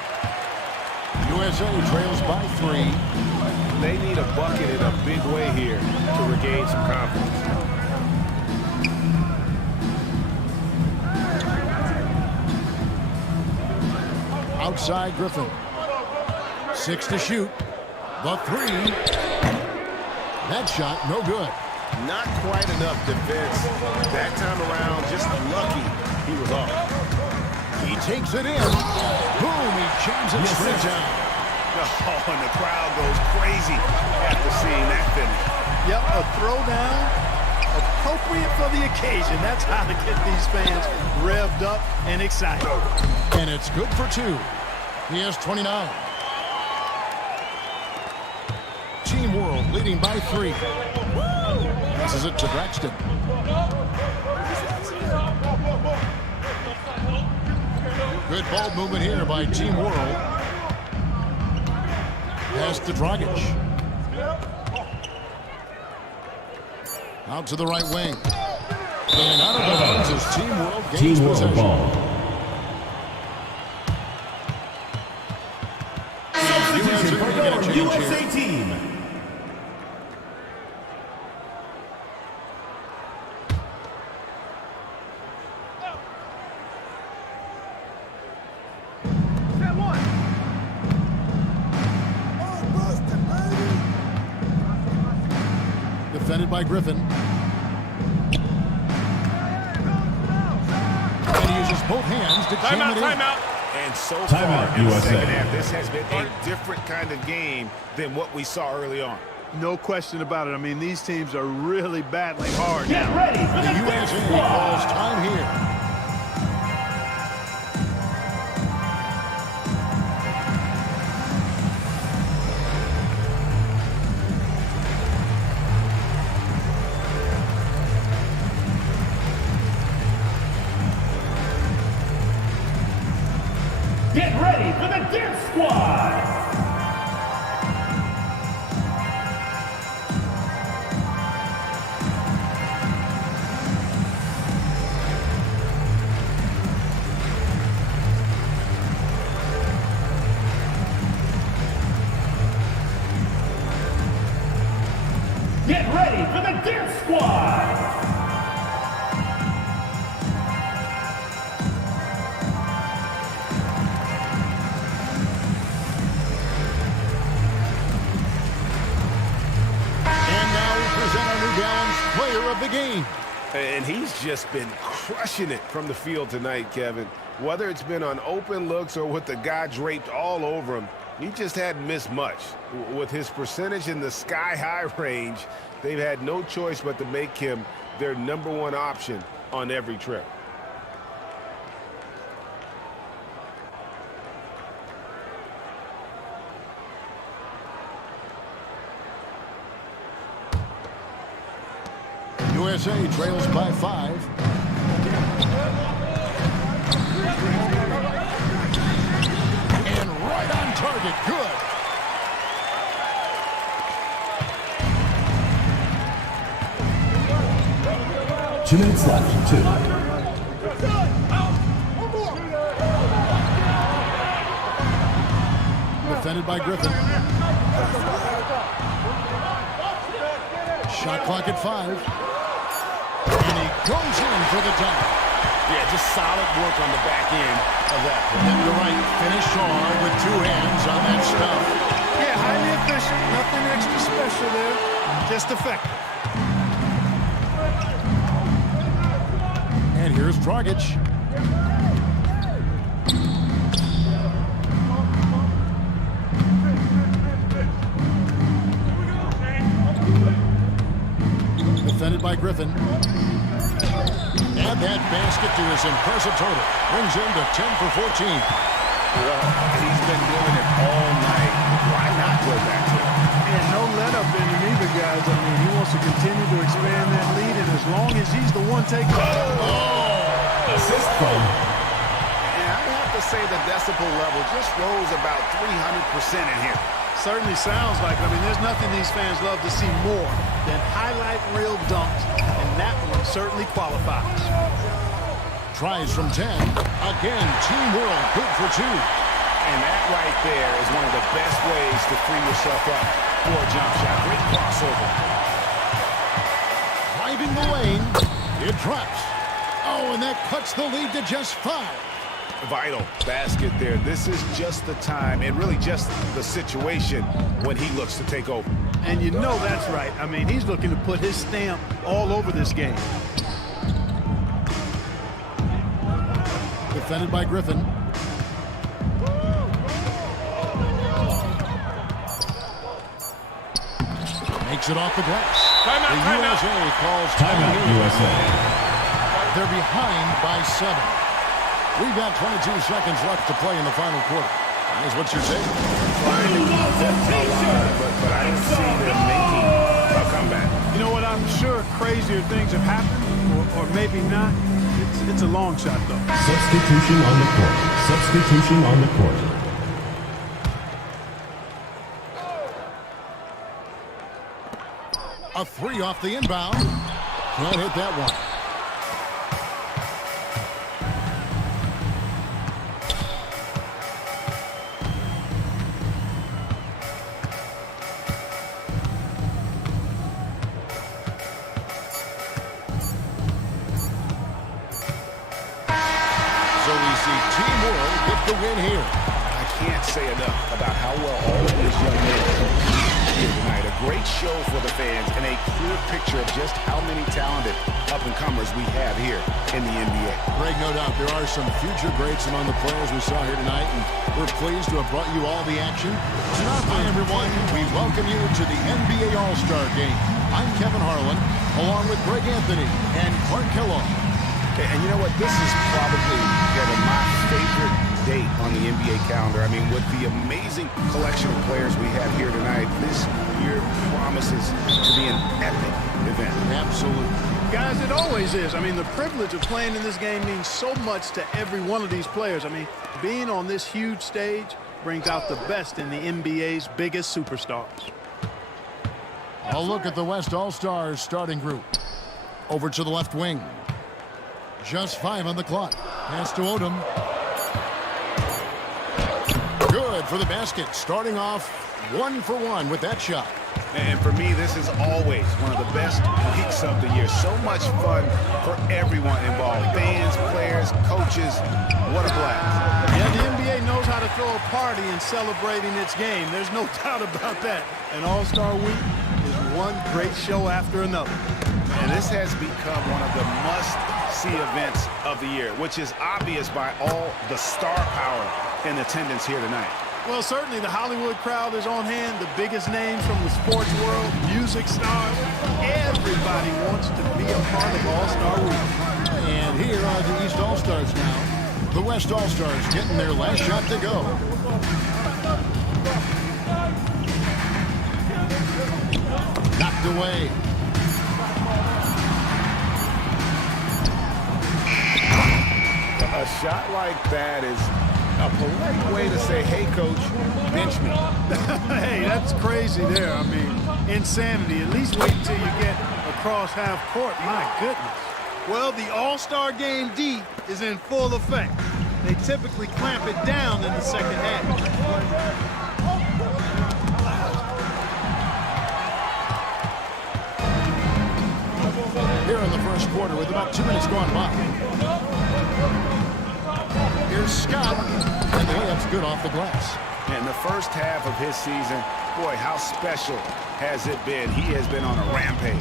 USA trails by 3. They need a bucket in a big way here to regain some confidence. Outside Griffin. 6 to shoot. The 3. That shot, no good. Not quite enough defense. That time around, just lucky he was off. He takes it in. Boom, he jams it straight down. Oh, and the crowd goes crazy after seeing that finish. Yep, a throwdown appropriate for the occasion. That's how to get these fans revved up and excited. And it's good for 2. He has 29. Team World leading by 3. Passes it to Braxton. Good ball movement here by Team World. Pass to Dragic. Out to the right wing. And out of bounds as Team World gains Team World possession. ball. Substitution for your USA team. Defended by Griffin. And he uses both hands to jam it in. Timeout. And so Timeout, far in the USA. second half, this has been a different kind of game than what we saw early on. No question about it. I mean, these teams are really battling hard Get now. ready for The the USA dance squad. calls time here. Get ready for the dance squad. Get ready for the dance squad. And now we present our New Balance player of the game. And he's just been crushing it from the field tonight, Kevin. Whether it's been on open looks or with the guy draped all over him, he just hadn't missed much. With his percentage in the sky-high range, they've had no choice but to make him their #1 option on every trip. USA trails by 5. And right on target. Good. Two minutes left. 2. Defended by Griffin. Shot clock at 5. And he goes in for the dunk. Yeah, just solid work on the back end of that. And you're right, finish strong with 2 hands on that stuff. Yeah, highly efficient. Nothing extra special there. Just effective. And here's Dragic. Defended by Griffin. And that basket to his impressive total brings him to 10 for 14. He's been doing it all night. Why not go back to it? And no let up in him either, guys. I mean, he wants to continue to expand that lead, and as long as he's the one taking Assist from And I have to say the decibel level just rose about 300% in here. certainly sounds like it. I mean, there's nothing these fans love to see more than highlight reel dunks, and that one certainly qualifies. Tries from 10. Again, Team World, good for 2. And that right there is one of the best ways to free yourself up for a jump shot. Great crossover. Driving the lane. It drops. Oh, and that cuts the lead to just 5. Vital basket there. This is just the time and really just the situation when he looks to take over. And you know that's right. I mean, he's looking to put his stamp all over this game. Defended by Griffin. Makes it off the glass. The USA calls timeout, USA. They're behind by 7. We've got 22 seconds left to play in the final quarter. Is what you're saying? Trying to keep them alive, but I don't see them making a comeback. You know what? I'm sure crazier things have happened, or maybe not. It's a long shot, though. Substitution on the court. Substitution on the court. A 3 off the inbound. Can't hit that one. So we see Team World get the win here. I can't say enough about how well all of this young men competed here tonight. A great show for the fans and a clear picture of just how many talented up-and-comers we have here in the NBA. Greg, no doubt there are some future greats among the players we saw here tonight, and we're pleased to have brought you all the action. Hi, everyone. We welcome you to the NBA All-Star Game. I'm Kevin Harlan, along with Greg Anthony and Clark Kellogg. And you know what? This is probably, Kevin, my favorite date on the NBA calendar. I mean, with the amazing collection of players we have here tonight, this year promises to be an epic event. Absolutely. Guys, it always is. I mean, the privilege of playing in this game means so much to every one of these players. I mean, being on this huge stage brings out the best in the NBA's biggest superstars. A look at the West All-Stars starting group. Over to the left wing. Just 5 on the clock. Pass to Odom. Good for the basket. Starting off 1 for 1 with that shot. And for me, this is always one of the best weeks of the year. So much fun for everyone involved. Fans, players, coaches. What a blast. Yeah, the NBA knows how to throw a party in celebrating its game. There's no doubt about that. An All-Star Week is one great show after another. And this has become one of the must-see events of the year, which is obvious by all the star power in attendance here tonight. Well, certainly the Hollywood crowd is on hand. The biggest names from the sports world, music stars. Everybody wants to be a part of All-Star Week. And here are the East All-Stars now. The West All-Stars getting their last shot to go. Knocked away. A shot like that is a polite way to say, hey, coach, bench me. Hey, that's crazy there. I mean, insanity. At least wait until you get across half court. My goodness. Well, the All-Star Game D is in full effect. They typically clamp it down in the second half. Here in the first quarter with about 2 minutes gone by. Here's Scott, and the layup's good off the glass. In the first half of his season, boy, how special has it been? He has been on a rampage.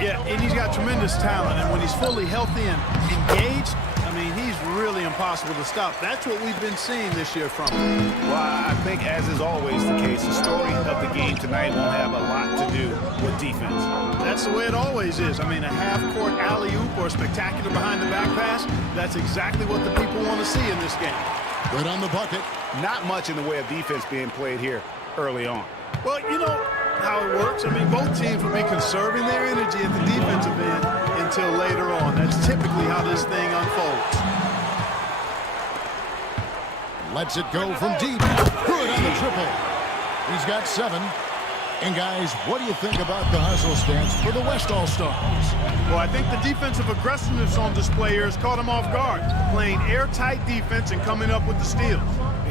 Yeah, and he's got tremendous talent, and when he's fully healthy and engaged, I mean, he's really impossible to stop. That's what we've been seeing this year from him. Well, I think, as is always the case, the story of the game tonight won't have a lot to do with defense. That's the way it always is. I mean, a half-court alley-oop or a spectacular behind-the-back pass, that's exactly what the people want to see in this game. Good on the bucket. Not much in the way of defense being played here early on. Well, you know how it works. I mean, both teams will be conserving their energy at the defensive end until later on. That's typically how this thing unfolds. Lets it go from deep. Good on the triple. He's got 7. And, guys, what do you think about the hustle stance for the West All-Stars? Well, I think the defensive aggressiveness on display here has caught them off guard, playing airtight defense and coming up with the steals.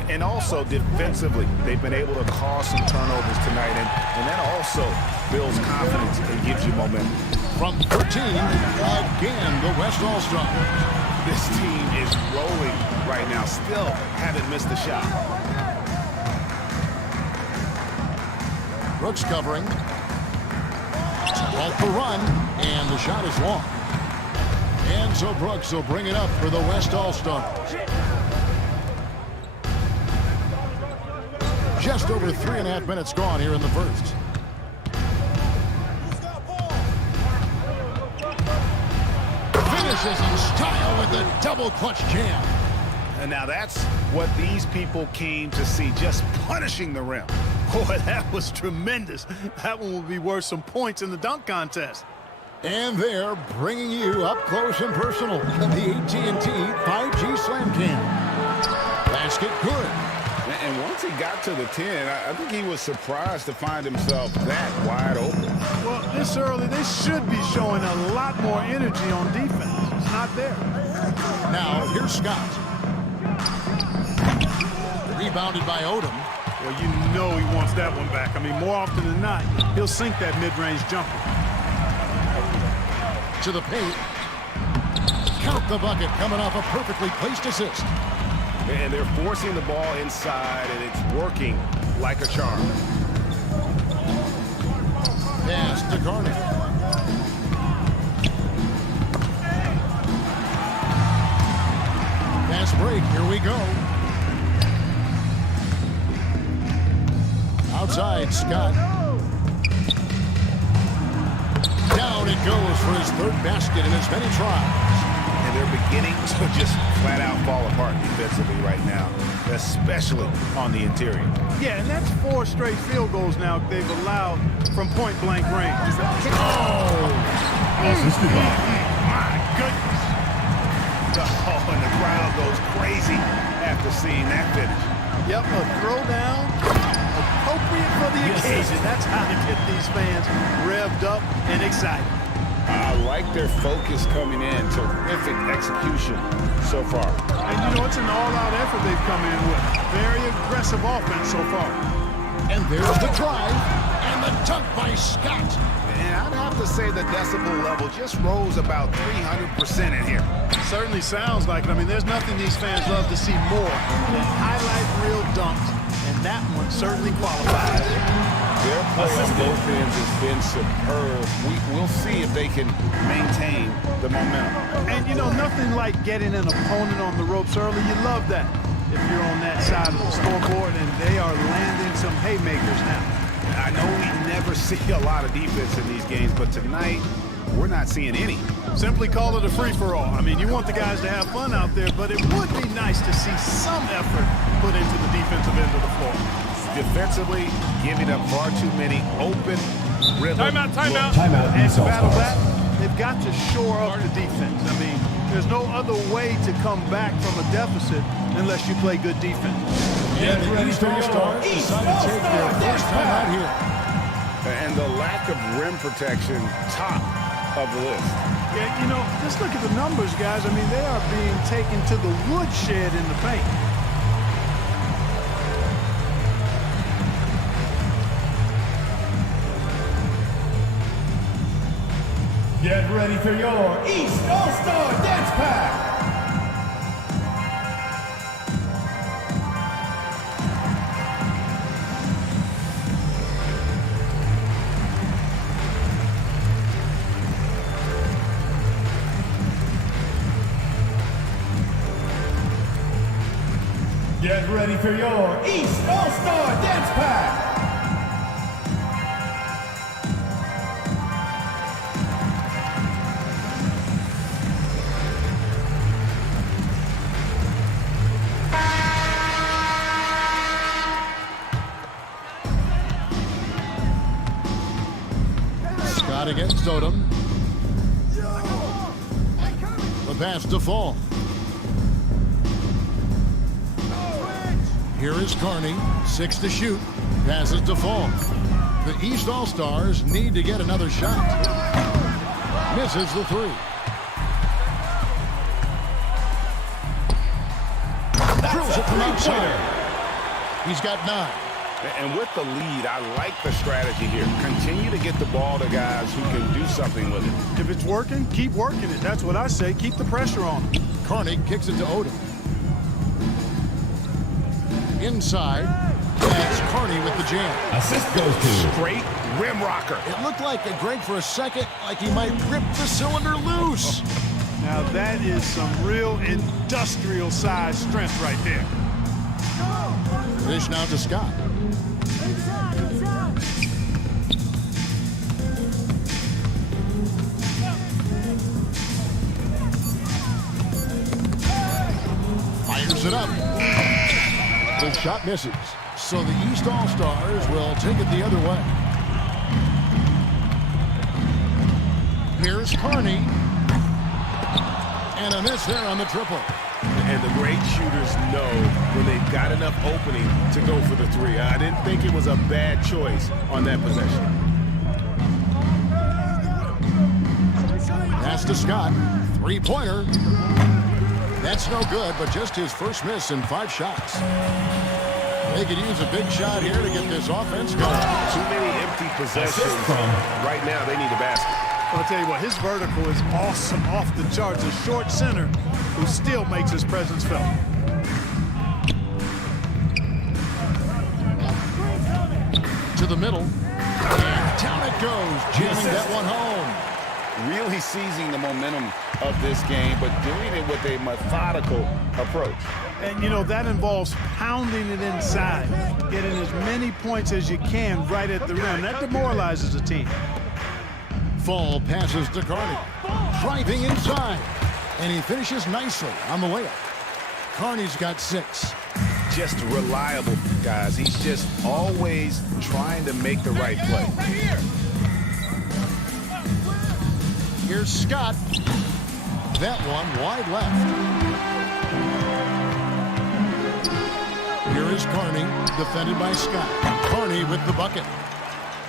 And also defensively, they've been able to cause some turnovers tonight, and that also builds confidence and gives you momentum. From 13, again, the West All-Stars. This team is rolling right now, still haven't missed a shot. Brooks covering. Off the run, and the shot is long. And so Brooks will bring it up for the West All-Stars. Just over 3.5 minutes gone here in the first. Finishes in style with the double clutch jam. And now that's what these people came to see, just punishing the rim. Boy, that was tremendous. That one will be worth some points in the dunk contest. And they're bringing you up close and personal. The AT&T 5G Slam Cam. Basket good. And once he got to the 10, I think he was surprised to find himself that wide open. Well, this early, they should be showing a lot more energy on defense. It's not there. Now, here's Scott. Rebounded by Odom. Well, you know he wants that one back. I mean, more often than not, he'll sink that mid-range jumper. To the paint. Count the bucket coming off a perfectly placed assist. And they're forcing the ball inside, and it's working like a charm. Scott. Down it goes for his third basket in as many tries. And they're beginning to just flat out fall apart defensively right now, especially on the interior. Yeah, and that's 4 straight field goals now they've allowed from point-blank range. My goodness. Oh, and the crowd goes crazy after seeing that finish. Yep, a throwdown appropriate for the occasion. That's how to get these fans revved up and excited. I like their focus coming in. Terrific execution so far. And, you know, it's an all-out effort they've come in with. Very aggressive offense so far. And there's the drive and the dunk by Scott. And I'd have to say the decibel level just rose about 300% in here. Certainly sounds like it. I mean, there's nothing these fans love to see more than highlight reel dunks, and that one certainly qualifies. Their play on both ends has been superb. We'll see if they can maintain the momentum. And, you know, nothing like getting an opponent on the ropes early. You love that if you're on that side of the scoreboard, and they are landing some haymakers now. I know we never see a lot of defense in these games, but tonight we're not seeing any. Simply call it a free-for-all. I mean, you want the guys to have fun out there, but it would be nice to see some effort put into the defensive end of the floor. Defensively, giving up far too many open rhythm. Timeout. Timeout, And East to battle All-Stars. that, they've got to shore up the defense. I mean, there's no other way to come back from a deficit unless you play good defense. And the East All-Stars decided to take their first time out here. And the lack of rim protection, top of the list. Yeah, you know, just look at the numbers, guys. I mean, they are being taken to the woodshed in the paint. Get ready for your East All-Star Dance Pack. Get ready for your East All-Star Dance Pack. Scott against Odom. The pass to Fall. Here is Carney, 6 to shoot, passes to Fall. The East All-Stars need to get another shot. Misses the 3. Drills it from outside. He's got 9. And with the lead, I like the strategy here. Continue to get the ball to guys who can do something with it. If it's working, keep working it. That's what I say. Keep the pressure on them. Carney kicks it to Odom. Inside, that's Carney with the jam. Assist goes to Straight rim rocker. It looked like Greg for a second, like he might rip the cylinder loose. Now that is some real industrial size strength right there. Dish now to Scott. Fires it up. The shot misses. So the East All-Stars will take it the other way. Here's Carney. And a miss there on the triple. And the great shooters know when they've got enough opening to go for the 3. I didn't think it was a bad choice on that possession. Pass to Scott. 3-pointer. That's no good, but just his first miss in 5 shots. They could use a big shot here to get this offense going. Too many empty possessions. Right now, they need a basket. I'll tell you what, his vertical is awesome, off the charts. A short center who still makes his presence felt. To the middle. And down it goes, jamming that one home. Really seizing the momentum of this game, but doing it with a methodical approach. And, you know, that involves pounding it inside, getting as many points as you can right at the rim. That demoralizes a team. Fall passes to Carney. Driving inside. And he finishes nicely on the layup. Carney's got 6. Just reliable, guys. He's just always trying to make the right play. Here's Scott. That one wide left. Here is Carney, defended by Scott. Carney with the bucket.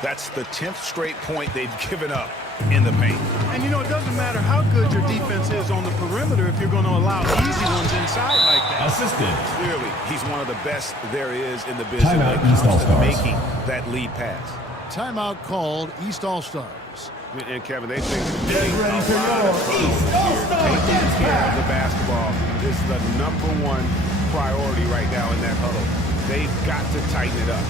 That's the 10th straight point they've given up in the paint. And, you know, it doesn't matter how good your defense is on the perimeter if you're going to allow easy ones inside like that. Assistant. Clearly, he's one of the best there is in the business Timeout, when it East comes to All-Stars. making that lead pass. Timeout called East All-Stars. And Kevin, they think Get ready for your East All-Star taking dance care of pass. the basketball is the #1 priority right now in that huddle. They've got to tighten it up.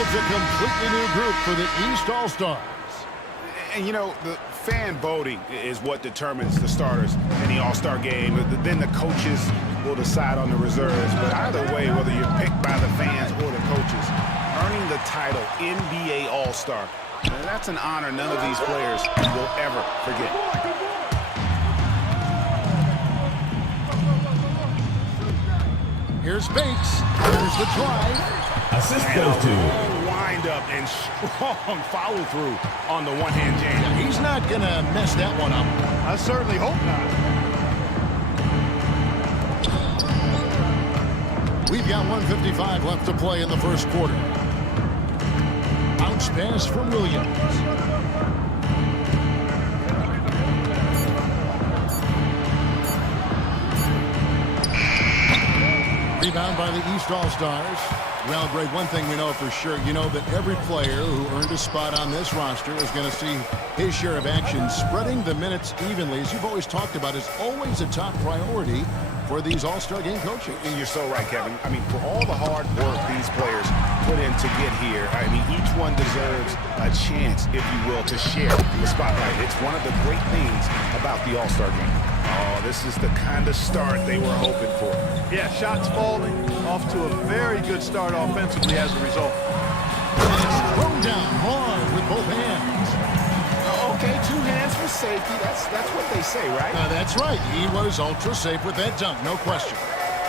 It's a completely new group for the East All-Stars. And, you know, the fan voting is what determines the starters in the All-Star game. Then the coaches will decide on the reserves. But either way, whether you're picked by the fans or the coaches, earning the title NBA All-Star, that's an honor none of these players will ever forget. Here's Bates. Here's the drive. Assist And goes a to. long wind-up and strong follow-through on the one-hand jam. He's not going to mess that one up. I certainly hope not. We've got 1:55 left to play in the first quarter. Bounce pass from Williams. Rebound by the East All-Stars. Well, Greg, one thing we know for sure, you know that every player who earned a spot on this roster is going to see his share of action. Spreading the minutes evenly, as you've always talked about, is always a top priority for these All-Star game coaches. And you're so right, Kevin. I mean, for all the hard work these players put in to get here, I mean, each one deserves a chance, if you will, to share the spotlight. It's one of the great things about the All-Star game. Oh, this is the kind of start they were hoping for. Yeah, shots falling, off to a very good start offensively as a result. Thrown down hard with both hands. Okay, 2 hands for safety. That's what they say, right? That's right. He was ultra safe with that dunk, no question.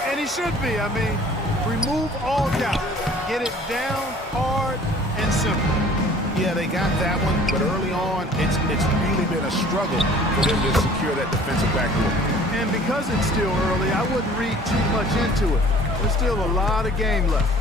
And he should be. I mean, remove all doubt. Get it down hard and simple. Yeah, they got that one, but early on, it's really been a struggle for them to secure that defensive backboard. And because it's still early, I wouldn't read too much into it. There's still a lot of game left.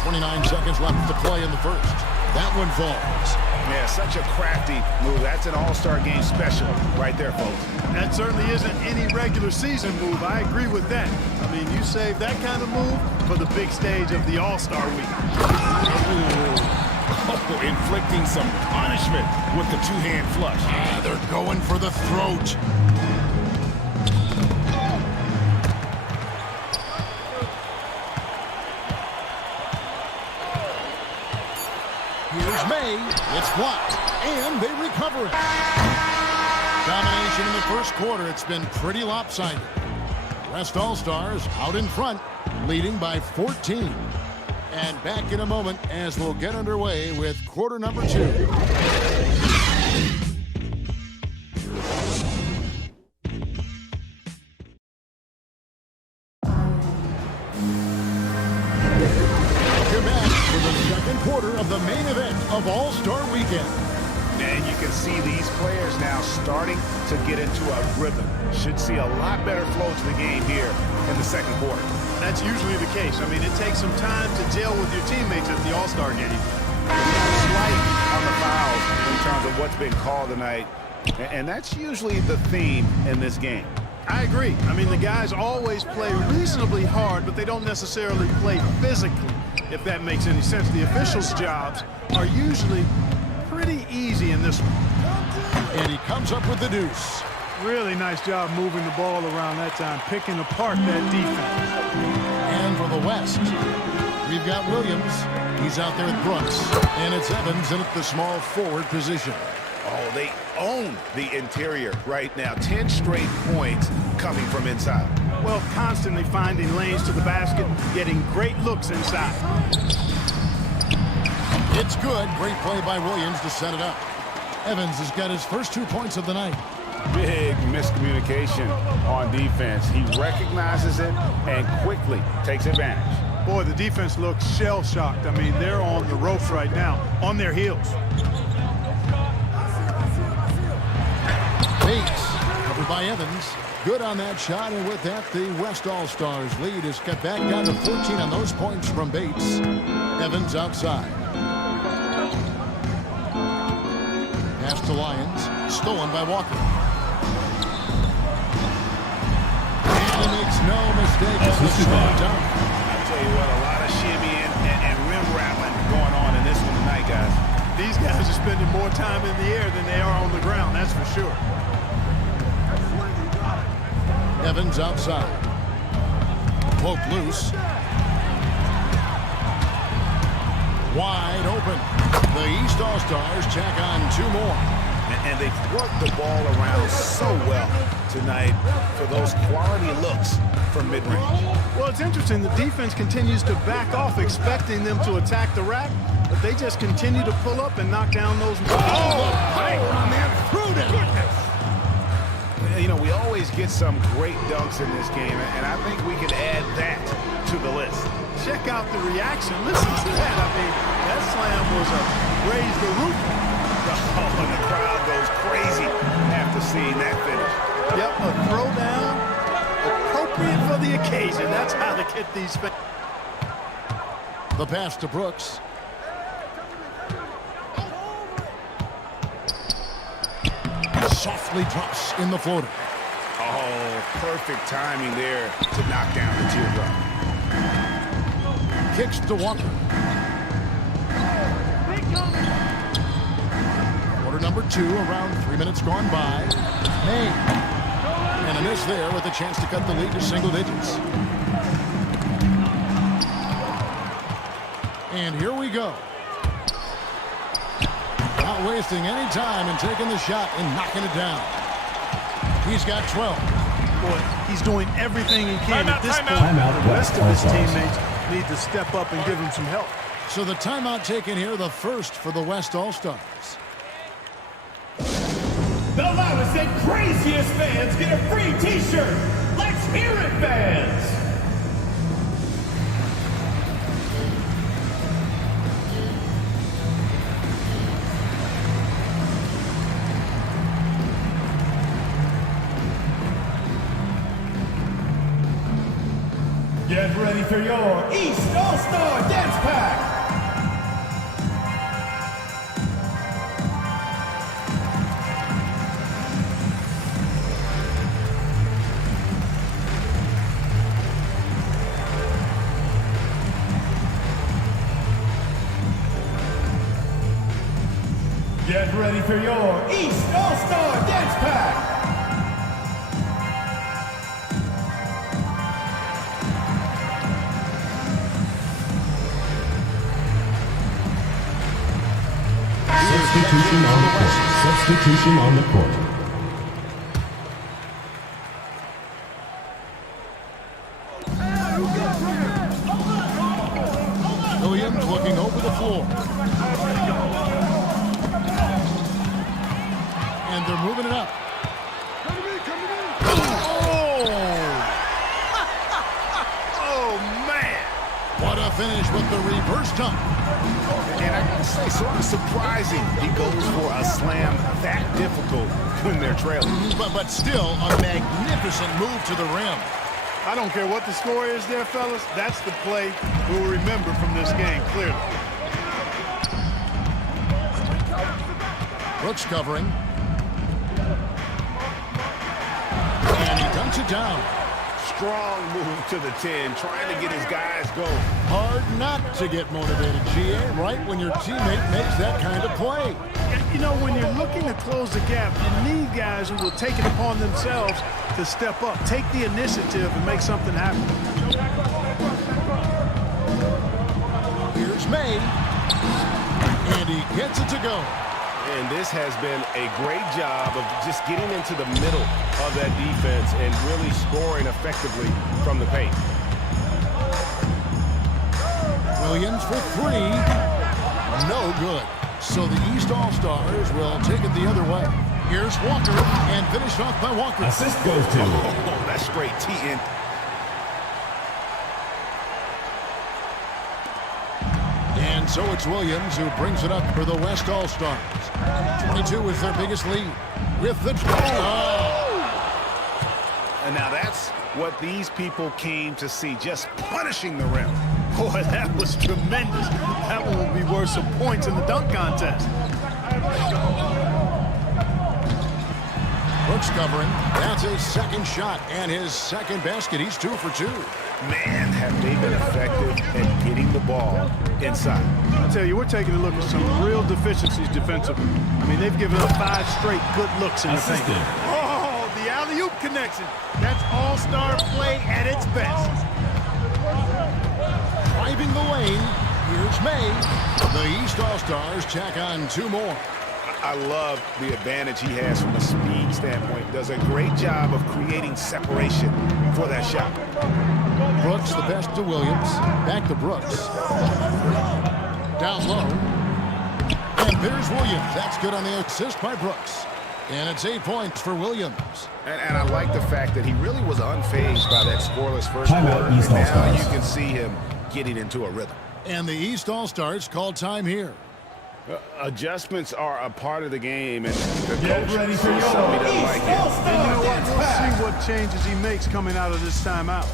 .29 seconds left to play in the first. That one falls. Yeah, such a crafty move. That's an All-Star game special right there, folks. That certainly isn't any regular season move. I agree with that. I mean, you save that kind of move for the big stage of the All-Star week. Oh, inflicting some punishment with the 2-hand flush. They're going for the throat. Here's May. It's blocked. And they recover it. Domination in the first quarter. It's been pretty lopsided. West All-Stars out in front, leading by 14. And back in a moment as we'll get underway with quarter number 2. of the main event of All-Star Weekend. Man, you can see these players now starting to get into a rhythm. Should see a lot better flow to the game here in the second quarter. That's usually the case. I mean, it takes some time to gel with your teammates at the All-Star game. Slight on the fouls in terms of what's been called tonight, and that's usually the theme in this game. I agree. I mean, the guys always play reasonably hard, but they don't necessarily play physically, if that makes any sense. The officials' jobs are usually pretty easy in this one. And he comes up with the deuce. Really nice job moving the ball around that time, picking apart that defense. And for the West, we've got Williams. He's out there with Brooks. And it's Evans in at the small forward position. Oh, they own the interior right now. 10 straight points coming from inside. Well, constantly finding lanes to the basket, getting great looks inside. It's good. Great play by Williams to set it up. Evans has got his first 2 points of the night. Big miscommunication on defense. He recognizes it and quickly takes advantage. Boy, the defense looks shell-shocked. I mean, they're on the ropes right now, on their heels. Bates, covered by Evans. Good on that shot, and with that, the West All-Stars lead is cut back down to 14 on those points from Bates. Evans outside. Pass to Lyons, stolen by Walker. And he makes no mistake on the strong dunk. I'll tell you what, a lot of shimmying and rim rattling going on in this one tonight, guys. These guys are spending more time in the air than they are on the ground, that's for sure. Evans outside. Poked loose. Wide open. The East All-Stars tack on 2 more. And they've worked the ball around so well tonight for those quality looks from mid-range. Well, it's interesting. The defense continues to back off, expecting them to attack the rack, but they just continue to pull up and knock down those. Oh, power on that. Prudent. You know, we always get some great dunks in this game, and I think we can add that to the list. Check out the reaction. Listen to that. I mean, that slam was a raise the roof. Oh, and the crowd goes crazy after seeing that finish. Yep, a throwdown appropriate for the occasion. That's how to get these fans. The pass to Brooks. Softly drops in the floater. Oh, perfect timing there to knock down the teardrop. Kicks to Walker. Quarter number 2, around 3 minutes gone by. May. And a miss there with a chance to cut the lead to single digits. And here we go. Not wasting any time and taking the shot and knocking it down. He's got 12. Boy, he's doing everything he can at this point. The rest of his teammates need to step up and give him some help. So the timeout taken here, the first for the West All-Stars. The loudest and craziest fans get a free t-shirt. Let's hear it, fans! Get ready for your East All-Star Dance Pack! Get ready for your East All-Star Dance Pack! Substitution on the court. Substitution on the court. Williams looking over the floor. And they're moving it up. Oh! Oh, man! What a finish with the reverse dunk. And I gotta say, sort of surprising he goes for a slam that difficult when they're trailing. But still a magnificent move to the rim. I don't care what the score is there, fellas. That's the play we'll remember from this game, clearly. Brooks covering. And he dunks it down. Strong move to the 10, trying to get his guys going. Hard not to get motivated, GA, right when your teammate makes that kind of play. You know, when you're looking to close the gap, you need guys who will take it upon themselves to step up, take the initiative, and make something happen. Here's May. And he gets it to go. And this has been a great job of just getting into the middle of that defense and really scoring effectively from the paint. Williams for three. No good. So the East All-Stars will take it the other way. Here's Walker, and finished off by Walker. Assist goes to. Oh, that's straight T-in. And so it's Williams who brings it up for the West All-Stars. 22 is their biggest lead. With the And now that's what these people came to see, just punishing the rim. Boy, that was tremendous. That one will be worth some points in the dunk contest. Brooks covering. That's his second shot and his second basket. He's 2 for 2. Man, have they been effective at getting the ball inside. I tell you, we're taking a look at some real deficiencies defensively. I mean, they've given up 5 straight good looks in the paint. Oh, the alley-oop connection. That's all-star play at its best. Driving the lane. Here's May. The East All-Stars tack on 2 more. I love the advantage he has from a speed standpoint. Does a great job of creating separation for that shot. Brooks the best to Williams. Back to Brooks. Down low. And there's Williams. That's good on the assist by Brooks. And it's 8 points for Williams. And I like the fact that he really was unfazed by that scoreless first Timeout, quarter. East Now All-Stars. you can see him getting into a rhythm. And the East All-Stars call time here. Adjustments are a part of the game, and the Get coach ready sees for your something he doesn't East like it. All-Stars. And you know what? We'll see what changes he makes coming out of this timeout.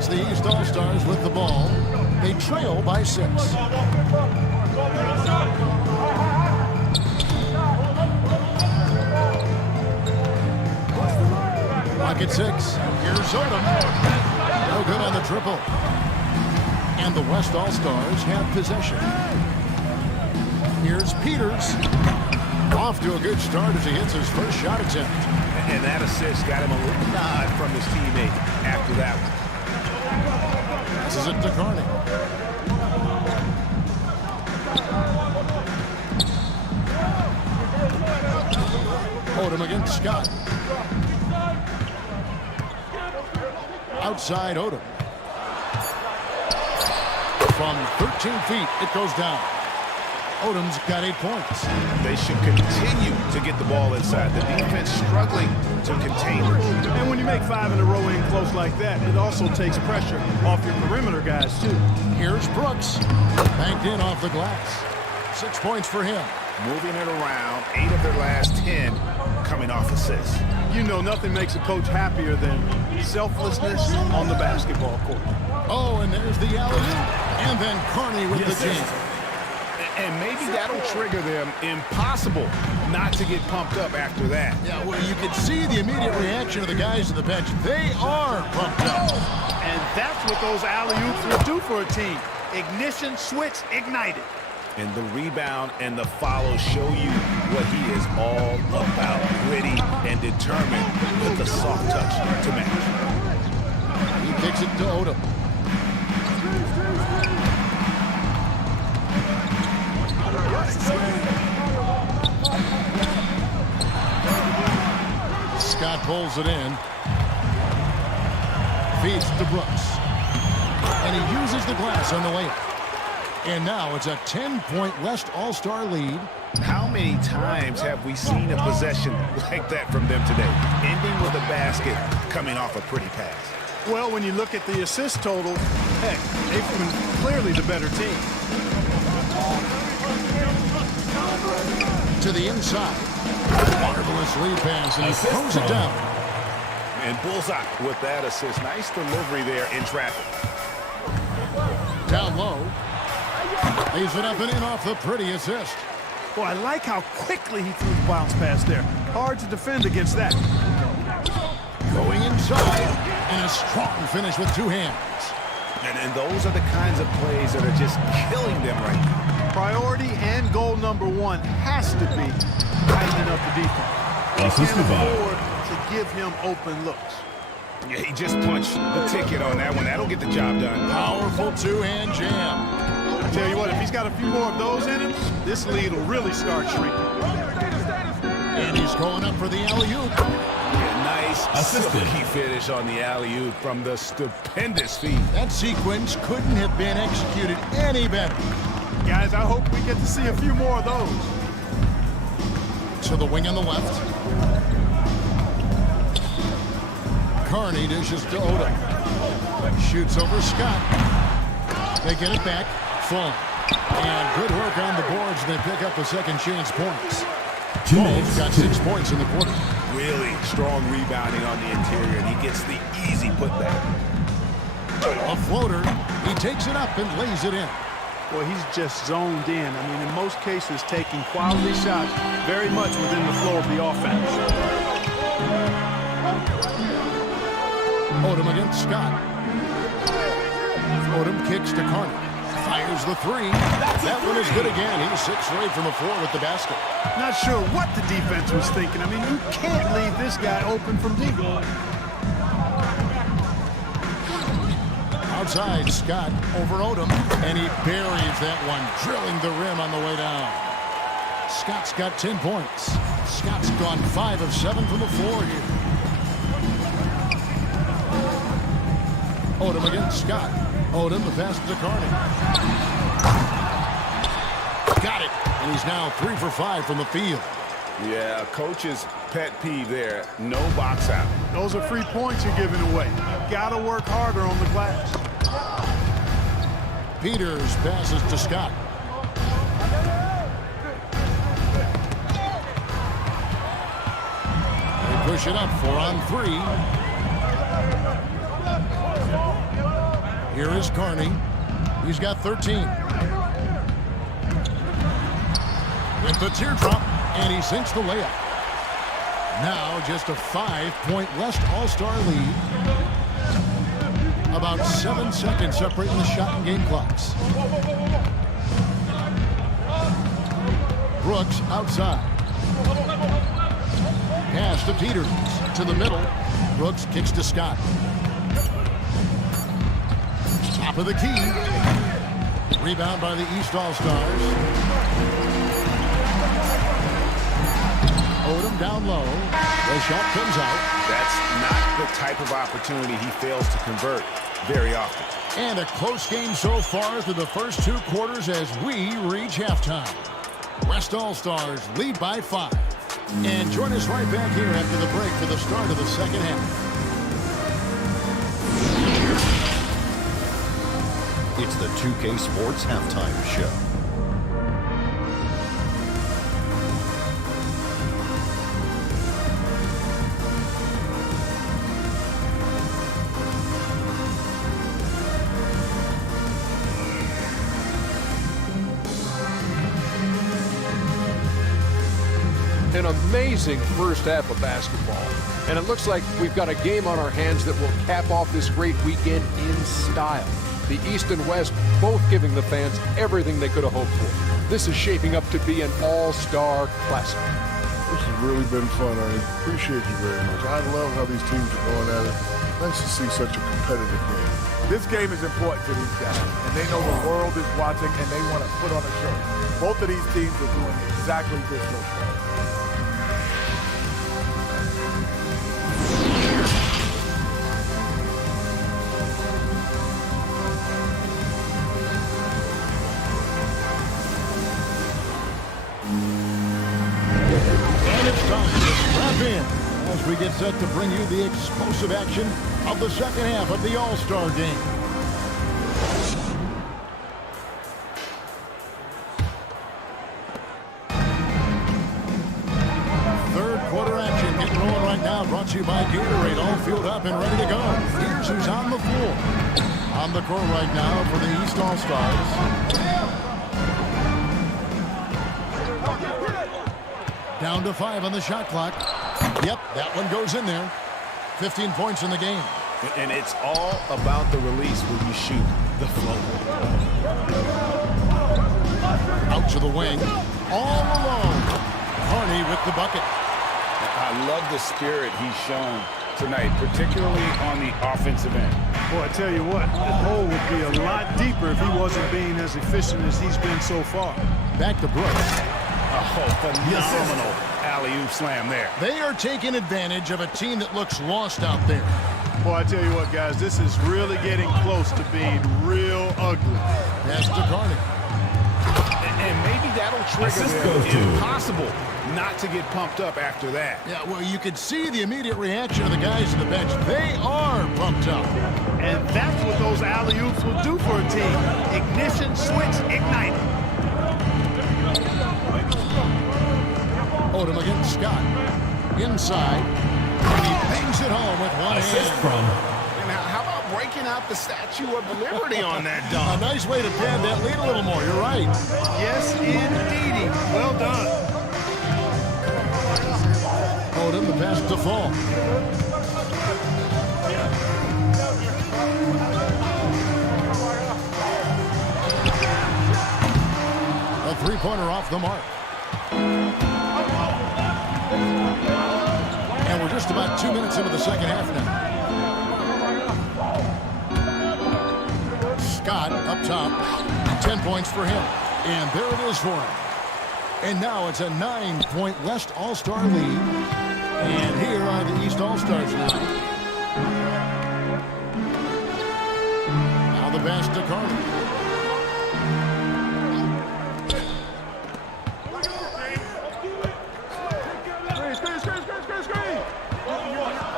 It's the East All-Stars with the ball. They trail by 6. Pocket 6. Here's Odom. No good on the triple. And the West All-Stars have possession. Here's Peters. Off to a good start as he hits his first shot attempt. And that assist got him a little nod from his teammate after that one. This is it to Carney. Odom against Scott. Outside Odom. From 13 feet, it goes down. Odom's got 8 points. They should continue to get the ball inside. The defense struggling to contain it. And when you make 5 in a row in close like that, it also takes pressure off your perimeter guys, too. Here's Brooks. Banked in off the glass. 6 points for him. moving it around. 8 of their last 10 coming off assists. You know, nothing makes a coach happier than selflessness on the basketball court. Oh, and there's the alley-oop. And then Carney with the jam. And maybe that'll trigger them. Impossible not to get pumped up after that. Yeah, well, you can see the immediate reaction of the guys on the bench. They are pumped up. And that's what those alley-oops will do for a team. Ignition, switch, ignited. And the rebound and the follow show you what he is all about. Gritty and determined with the soft touch to match. He kicks it to Odom. Scott pulls it in. Feeds to Brooks. And he uses the glass on the layup. And now it's a 10-point West All-Star lead. How many times have we seen a possession like that from them today? Ending with a basket, coming off a pretty pass. Well, when you look at the assist total, heck, they've been clearly the better team. To the inside. Marvelous lead pass, and he throws it down. And bullseye with that assist. Nice delivery there in traffic. Down low. Leaves it up and in off the pretty assist. Boy, I like how quickly he threw the bounce pass there. Hard to defend against that. Going inside, and a strong finish with two hands. And those are the kinds of plays that are just killing them right now. Priority and goal number one has to be tightening up the defense. They can't afford to give him open looks. Yeah, he just punched the ticket on that one. That'll get the job done. Powerful two-hand jam. I tell you what, if he's got a few more of those in him, this lead will really start shrinking. And he's going up for the alley-oop. Nice silky finish on the alley-oop from the stupendous feat. That sequence couldn't have been executed any better. Guys, I hope we get to see a few more of those. To the wing on the left. Carney dishes to Odom. Shoots over Scott. They get it back. Full. And good work on the boards. They pick up the second chance points. Both got 6 points in the quarter. Really strong rebounding on the interior, and he gets the easy putback. A floater. He takes it up and lays it in. Well, he's just zoned in. I mean, in most cases, taking quality shots very much within the flow of the offense. Odom against Scott. Odom kicks to Carney. Fires the three. That one is good again. He's 6 away from the floor with the basket. Not sure what the defense was thinking. I mean, you can't leave this guy open from deep. Outside, Scott over Odom, and he buries that one, drilling the rim on the way down. Scott's got 10 points. Scott's gone 5 of 7 from the floor here. Odom against Scott. Odom, the pass to Carney. Got it. And he's now 3 for 5 from the field. Yeah, coach's pet peeve there. No box out. Those are free points you're giving away. Got to work harder on the glass. Peters passes to Scott. They push it up 4 on 3. Here is Carney. He's got 13. With the teardrop, and he sinks the layup. Now just a 5-point West All-Star lead. About 7 seconds separating the shot and game clocks. Brooks outside. Pass to Peters. To the middle. Brooks kicks to Scott. Top of the key. Rebound by the East All-Stars. Odom down low. The shot comes out. That's not the type of opportunity he fails to convert very often. And a close game so far through the first 2 quarters as we reach halftime. West All-Stars lead by 5. And join us right back here after the break for the start of the second half. It's the 2K Sports Halftime Show. amazing first half of basketball. And it looks like we've got a game on our hands that will cap off this great weekend in style. The East and West both giving the fans everything they could have hoped for. This is shaping up to be an all-star classic. This has really been fun. I appreciate you very much. I love how these teams are going at it. Nice to see such a competitive game. This game is important to these guys, and they know the world is watching, and they want to put on a show. Both of these teams are doing exactly this so far. And it's time to strap in as we get set to bring you the explosive action of the second half of the All-Star Game. Third quarter action getting rolling right now, brought to you by Gatorade, all fueled up and ready to go. Here's who's on the floor. On the court right now for the East All-Stars. Down to 5 on the shot clock. Yep, that one goes in there. 15 points in the game. And it's all about the release when you shoot the flow. Out to the wing. All alone. Carney with the bucket. I love the spirit he's shown tonight, particularly on the offensive end. Boy, I tell you what, the hole would be a lot deeper if he wasn't being as efficient as he's been so far. Back to Brooks. Oh, phenomenal alley-oop slam there. They are taking advantage of a team that looks lost out there. Boy, I tell you what, guys, this is really getting close to being real ugly. Pass to Carney. And maybe that'll trigger them. Impossible not to get pumped up after that. Yeah, well, you could see the immediate reaction of the guys on the bench. They are pumped up. And that's what those alley-oops will do for a team. Ignition, switch, ignite. Odom against Scott. Inside. And he bangs it home with one hand. Now, how about breaking out the Statue of Liberty on that A dunk? nice way to pad that lead a little more. You're right. Yes, indeedy. Well done. Odom, the pass to Fall. A three-pointer off the mark. And we're just about 2 minutes into the second half now. Scott up top. 10 points for him. And there it is for him. And now it's a 9-point West All-Star lead. And here are the East All-Stars now. Now the pass to Carter.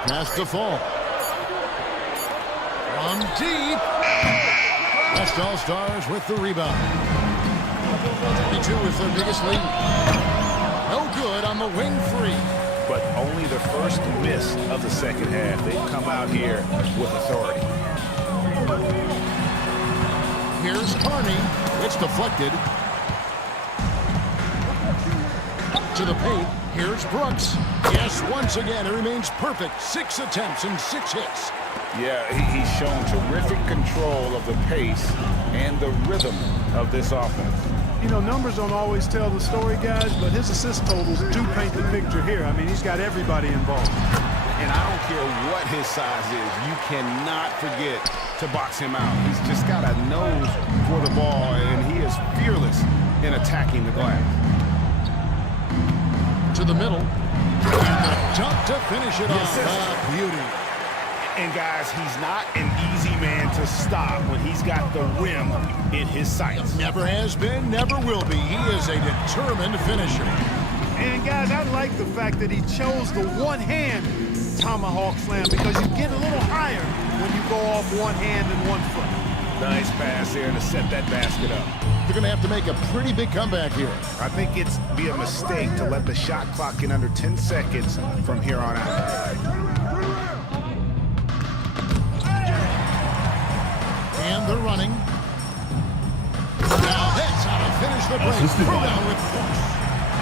Pass to Fall. From deep. West All-Stars with the rebound. 22 is their biggest lead. No good on the wing three. But only the first miss of the second half. They've come out here with authority. Here's Carney. It's deflected. To the paint. Here's Brooks. Yes, once again, it remains perfect. 6 attempts and 6 hits. Yeah, he's shown terrific control of the pace and the rhythm of this offense. You know, numbers don't always tell the story, guys, but his assist totals do paint the picture here. I mean, he's got everybody involved. And I don't care what his size is, you cannot forget to box him out. He's just got a nose for the ball, and he is fearless in attacking the glass. To the middle. And the dunk to finish it off. Beauty. And guys, he's not an easy man to stop when he's got the rim in his sights. Never has been, never will be. He is a determined finisher. And guys, I like the fact that he chose the one-hand tomahawk slam because you get a little higher when you go off one hand and one foot. Nice pass there to set that basket up. They're going to have to make a pretty big comeback here. I think it's be a mistake to let the shot clock get under 10 seconds from here on out. And they're running. Now that's how to finish the break. Throw down with force.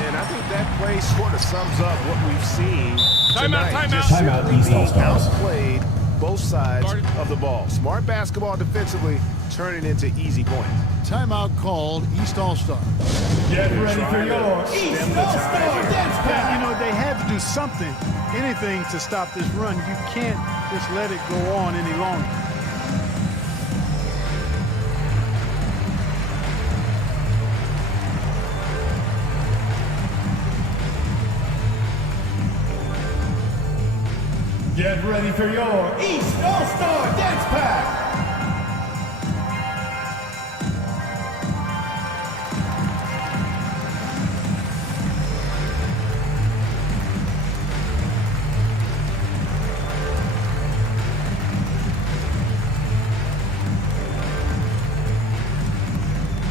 And I think that play sort of sums up what we've seen tonight. Timeout. Just simply East being All-Stars. outplayed both sides of the ball. Smart basketball defensively, turning into easy points. Timeout called, East All-Stars. Get ready for Trying to your stem East the All-Star tide here. Dance Yeah, Pack. you know, they had to do something, anything to stop this run. You can't just let it go on any longer. Get ready for your East All-Star Dance Pack.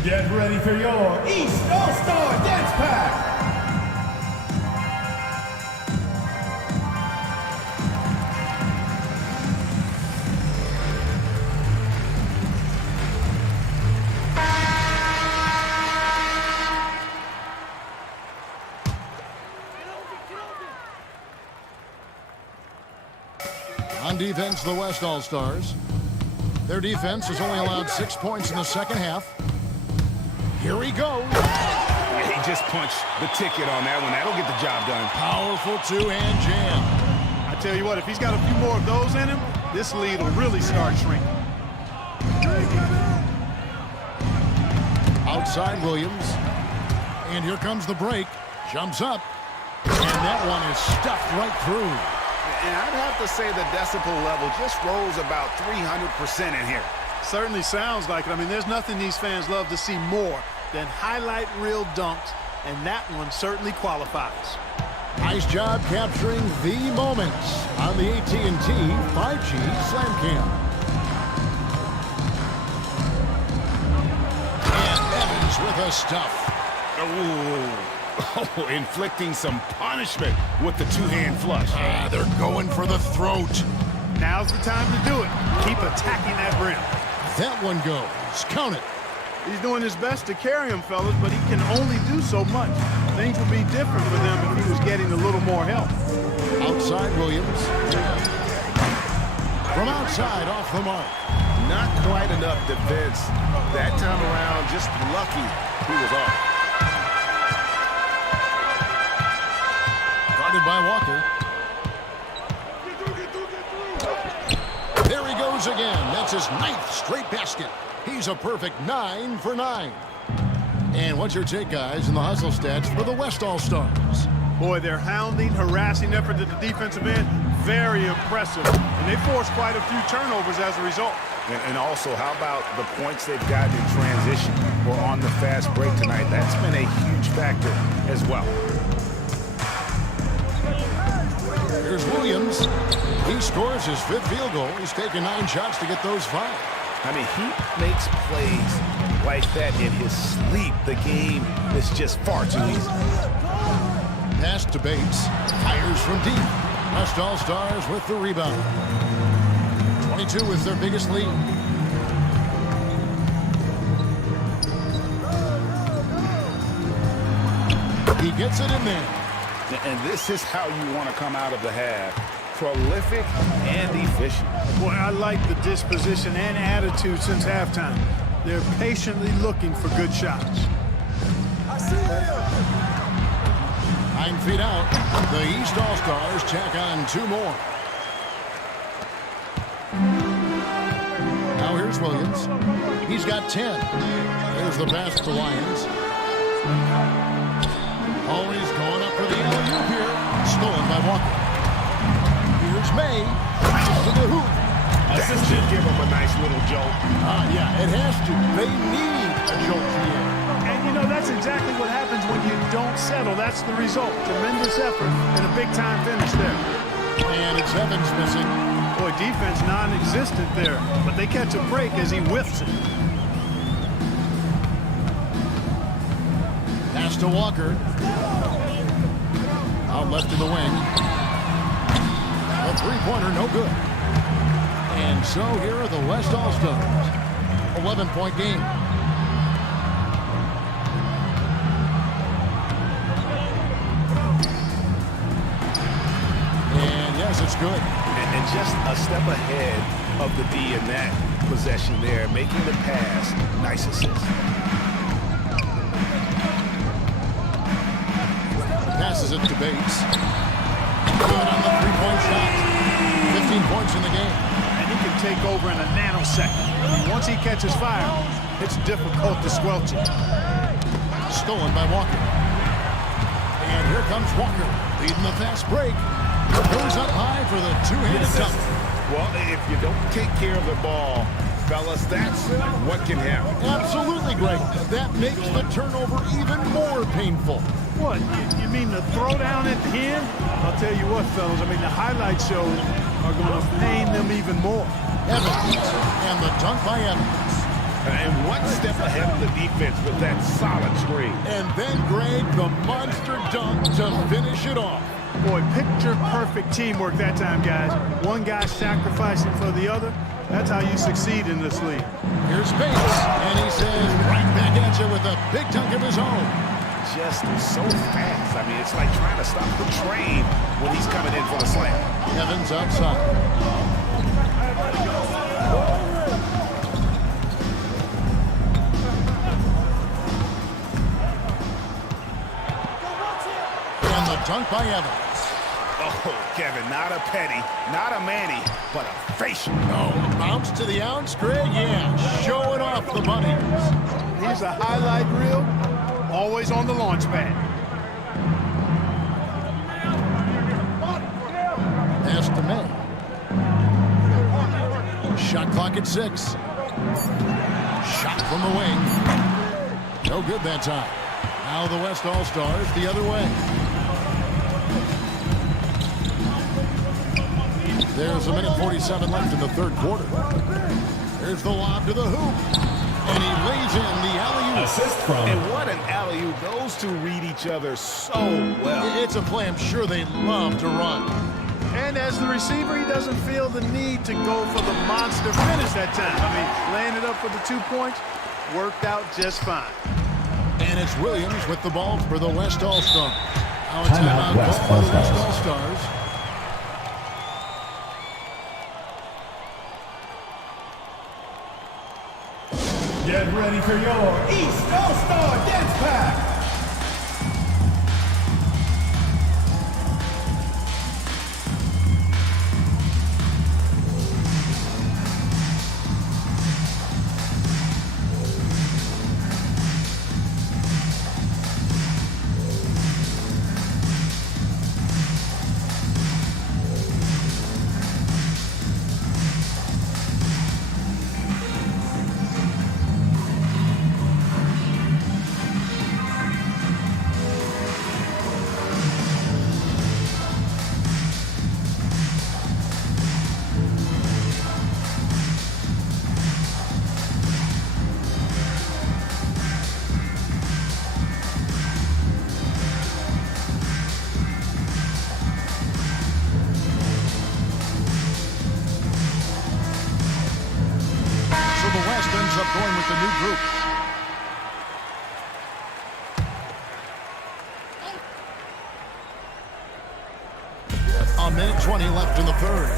Get ready for your East All-Star Dance Pack. On defense, the West All-Stars. Their defense has only allowed 6 points in the second half. Here he goes. He just punched the ticket on that one. That'll get the job done. Powerful two-hand jam. I tell you what, if he's got a few more of those in him, this lead will really start shrinking. Outside Williams. And here comes the break. Jumps up. And that one is stuffed right through. And I'd have to say the decibel level just rose about 300% in here. Certainly sounds like it. I mean, there's nothing these fans love to see more than highlight reel dunks, and that one certainly qualifies. Nice job capturing the moments on the AT&T 5G Slam Cam. And Evans with a stuff. Oh, inflicting some punishment with the two-hand flush. They're going for the throat. Now's the time to do it. Keep attacking that rim. That one goes. Count it. He's doing his best to carry him, fellas, but he can only do so much. Things would be different for them if he was getting a little more help. Outside Williams. From outside, off the mark. Not quite enough defense. That time around, just lucky he was off. Guarded by Walker. There he goes again. That's his 9th straight basket. He's a perfect 9 for 9. And what's your take, guys, in the hustle stats for the West All-Stars? Boy, their hounding, harassing effort at the defensive end, very impressive. And they forced quite a few turnovers as a result. And also, how about the points they've gotten in transition or on the fast break tonight? That's been a huge factor as well. Here's Williams. He scores his 5th field goal. He's taken 9 shots to get those 5. I mean, he makes plays like that in his sleep. The game is just far too easy. Pass to Bates. Fires from deep. West All-Stars with the rebound. 22 is their biggest lead. He gets it in there. And this is how you want to come out of the half. Prolific and efficient. Boy, I like the disposition and attitude since halftime. They're patiently looking for good shots. 9 feet out. The East All-Stars tack on 2 more. Now here's Williams. He's got 10. There's the pass to Lyons. Always going up for the alley-oop here. Stolen by Walker. Here's May. To the hoop. That should give them a nice little jolt. Yeah, it has to. They need a jolt here. And, you know, that's exactly what happens when you don't settle. That's the result. Tremendous effort and a big-time finish there. And it's Evans missing. Boy, defense non-existent there. But they catch a break as he whiffs it. Pass to Walker. Out left in the wing. A three-pointer, no good. And so here are the West All-Stars. 11-point game. good. And just a step ahead of the D in that possession there, making the pass. Nice assist. Passes it to Bates. Good on the three-point shot. 15 points in the game. And he can take over in a nanosecond. Once he catches fire, it's difficult to squelch it. Stolen by Walker. And here comes Walker, leading the fast break. Goes up high for the two-handed dunk. Well, if you don't take care of the ball, fellas, that's what can happen. Absolutely, Greg. That makes the turnover even more painful. What, you mean the throwdown at the end? I'll tell you what, fellas, I mean, the highlight shows are going to pain them even more. Evans, and the dunk by Evans. And one step ahead of the defense with that solid screen. And then, Greg, the monster dunk to finish it off. Boy, picture-perfect teamwork that time, guys. One guy sacrificing for the other. That's how you succeed in this league. Here's Bates, and he says right back at you with a big dunk of his own. Just so fast. I mean, it's like trying to stop the train when he's coming in for the slam. Evans outside. And the dunk by Evans. Oh, Kevin, not a Petty, not a Manny, but a facial. Oh, bounce to the ounce, Greg. Yeah, showing off the bunnies. Here's a highlight reel, always on the launch pad. Pass to May. Shot clock at 6. Shot from the wing. No good that time. Now the West All-Stars the other way. There's a minute 47 left in the third quarter. There's the lob to the hoop. And he lays in the alley-oop. Assist from. And what an alley-oop. Those two read each other so well. It's a play I'm sure they love to run. And as the receiver, he doesn't feel the need to go for the monster finish that time. I mean, laying it up for the 2 points worked out just fine. And it's Williams with the ball for the West All-Stars. Now a Timeout, timeout West call for the West All-Stars. All-Stars. Get ready for your East All-Star Dance Pack. So the West ends up going with the new group. A minute 20 left in the third.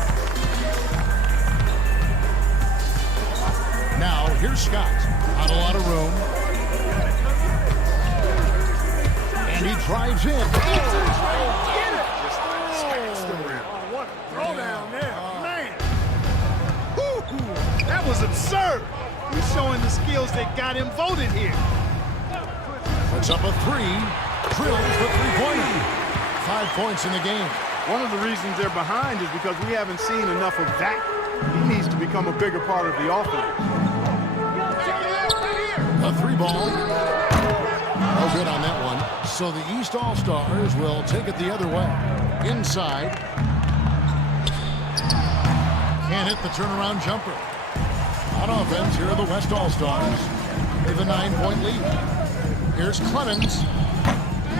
Now, here's Scott. Not a lot of room. And he drives in. What a throwdown there, man. That was absurd. He's showing the skills that got him voted here. Puts up a 3. Drills the three-pointer. 5 points in the game. One of the reasons they're behind is because we haven't seen enough of that. He needs to become a bigger part of the offense. A 3-ball. No good on that one. So the East All-Stars will take it the other way. Inside. Can't hit the turnaround jumper. On offense, here are the West All-Stars. They have a 9-point lead. Here's Clemens.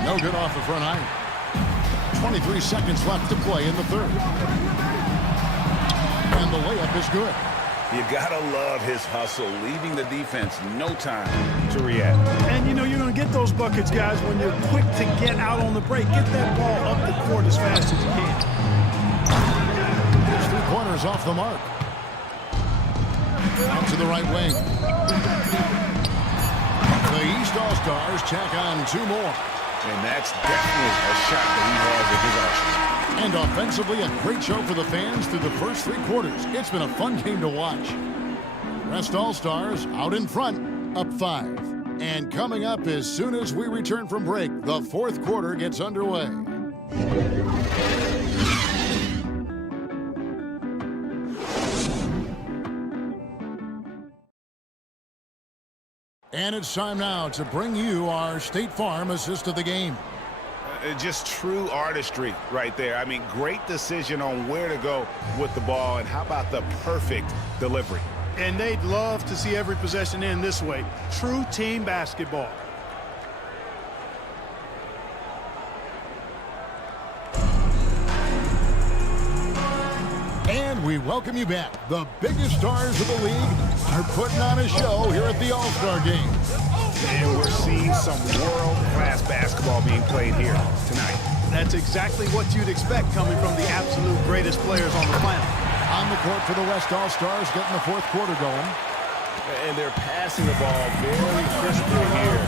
No good off the front iron. 23 seconds left to play in the third. And the layup is good. You gotta love his hustle, leaving the defense no time to react. And you know you're going to get those buckets, guys, when you're quick to get out on the break. Get that ball up the court as fast as you can. is off the mark. Out to the right wing. The East All-Stars tack on 2 more. And that's definitely a shot that he has at his arsenal. And offensively, a great show for the fans through the first 3 quarters. It's been a fun game to watch. West All-Stars out in front, up 5. And coming up as soon as we return from break, the 4th quarter gets underway. And it's time now to bring you our State Farm assist of the game. Just true artistry right there. I mean, great decision on where to go with the ball, and how about the perfect delivery? And they'd love to see every possession end this way. True team basketball. And we welcome you back. The biggest stars of the league are putting on a show here at the All-Star Game. And we're seeing some world-class basketball being played here tonight. That's exactly what you'd expect coming from the absolute greatest players on the planet. On the court for the West All-Stars, getting the 4th quarter going. And they're passing the ball very crisply here.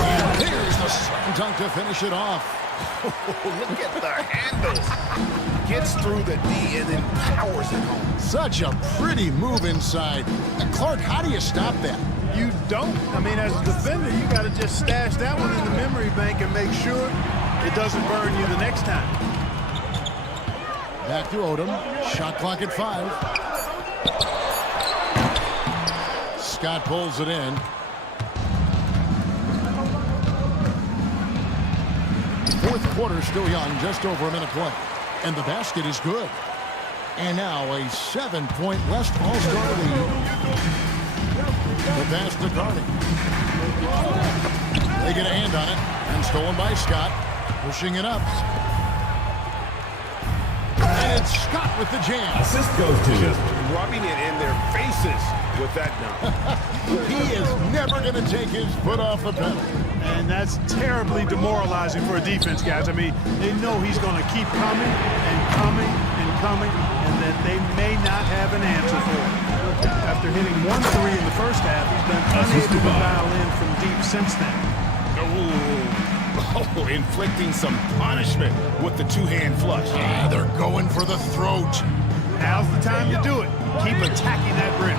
And here's the slam dunk to finish it off. Look at the handles. Gets through the D and then powers it home. Such a pretty move inside. And Clark, how do you stop that? You don't. I mean, as a defender, you got to just stash that one in the memory bank and make sure it doesn't burn you the next time. Back to Odom. Shot clock at 5. Scott pulls it in. 4th quarter still young, just over a minute play. And the basket is good. And now a 7-point West All-Star lead. The pass to Carney. They get a hand on it. And stolen by Scott. Pushing it up. And it's Scott with the jam. Assist goes to Just rubbing it in their faces with that dunk. He is never going to take his foot off the pedal. And that's terribly demoralizing for a defense, guys. I mean, they know he's going to keep coming and coming and coming, and that they may not have an answer for him. After hitting 1 3 in the first half, he's been unable to dial in from deep since then. Oh, inflicting some punishment with the 2-hand flush. They're going for the throat. Now's the time to do it. Keep attacking that rim.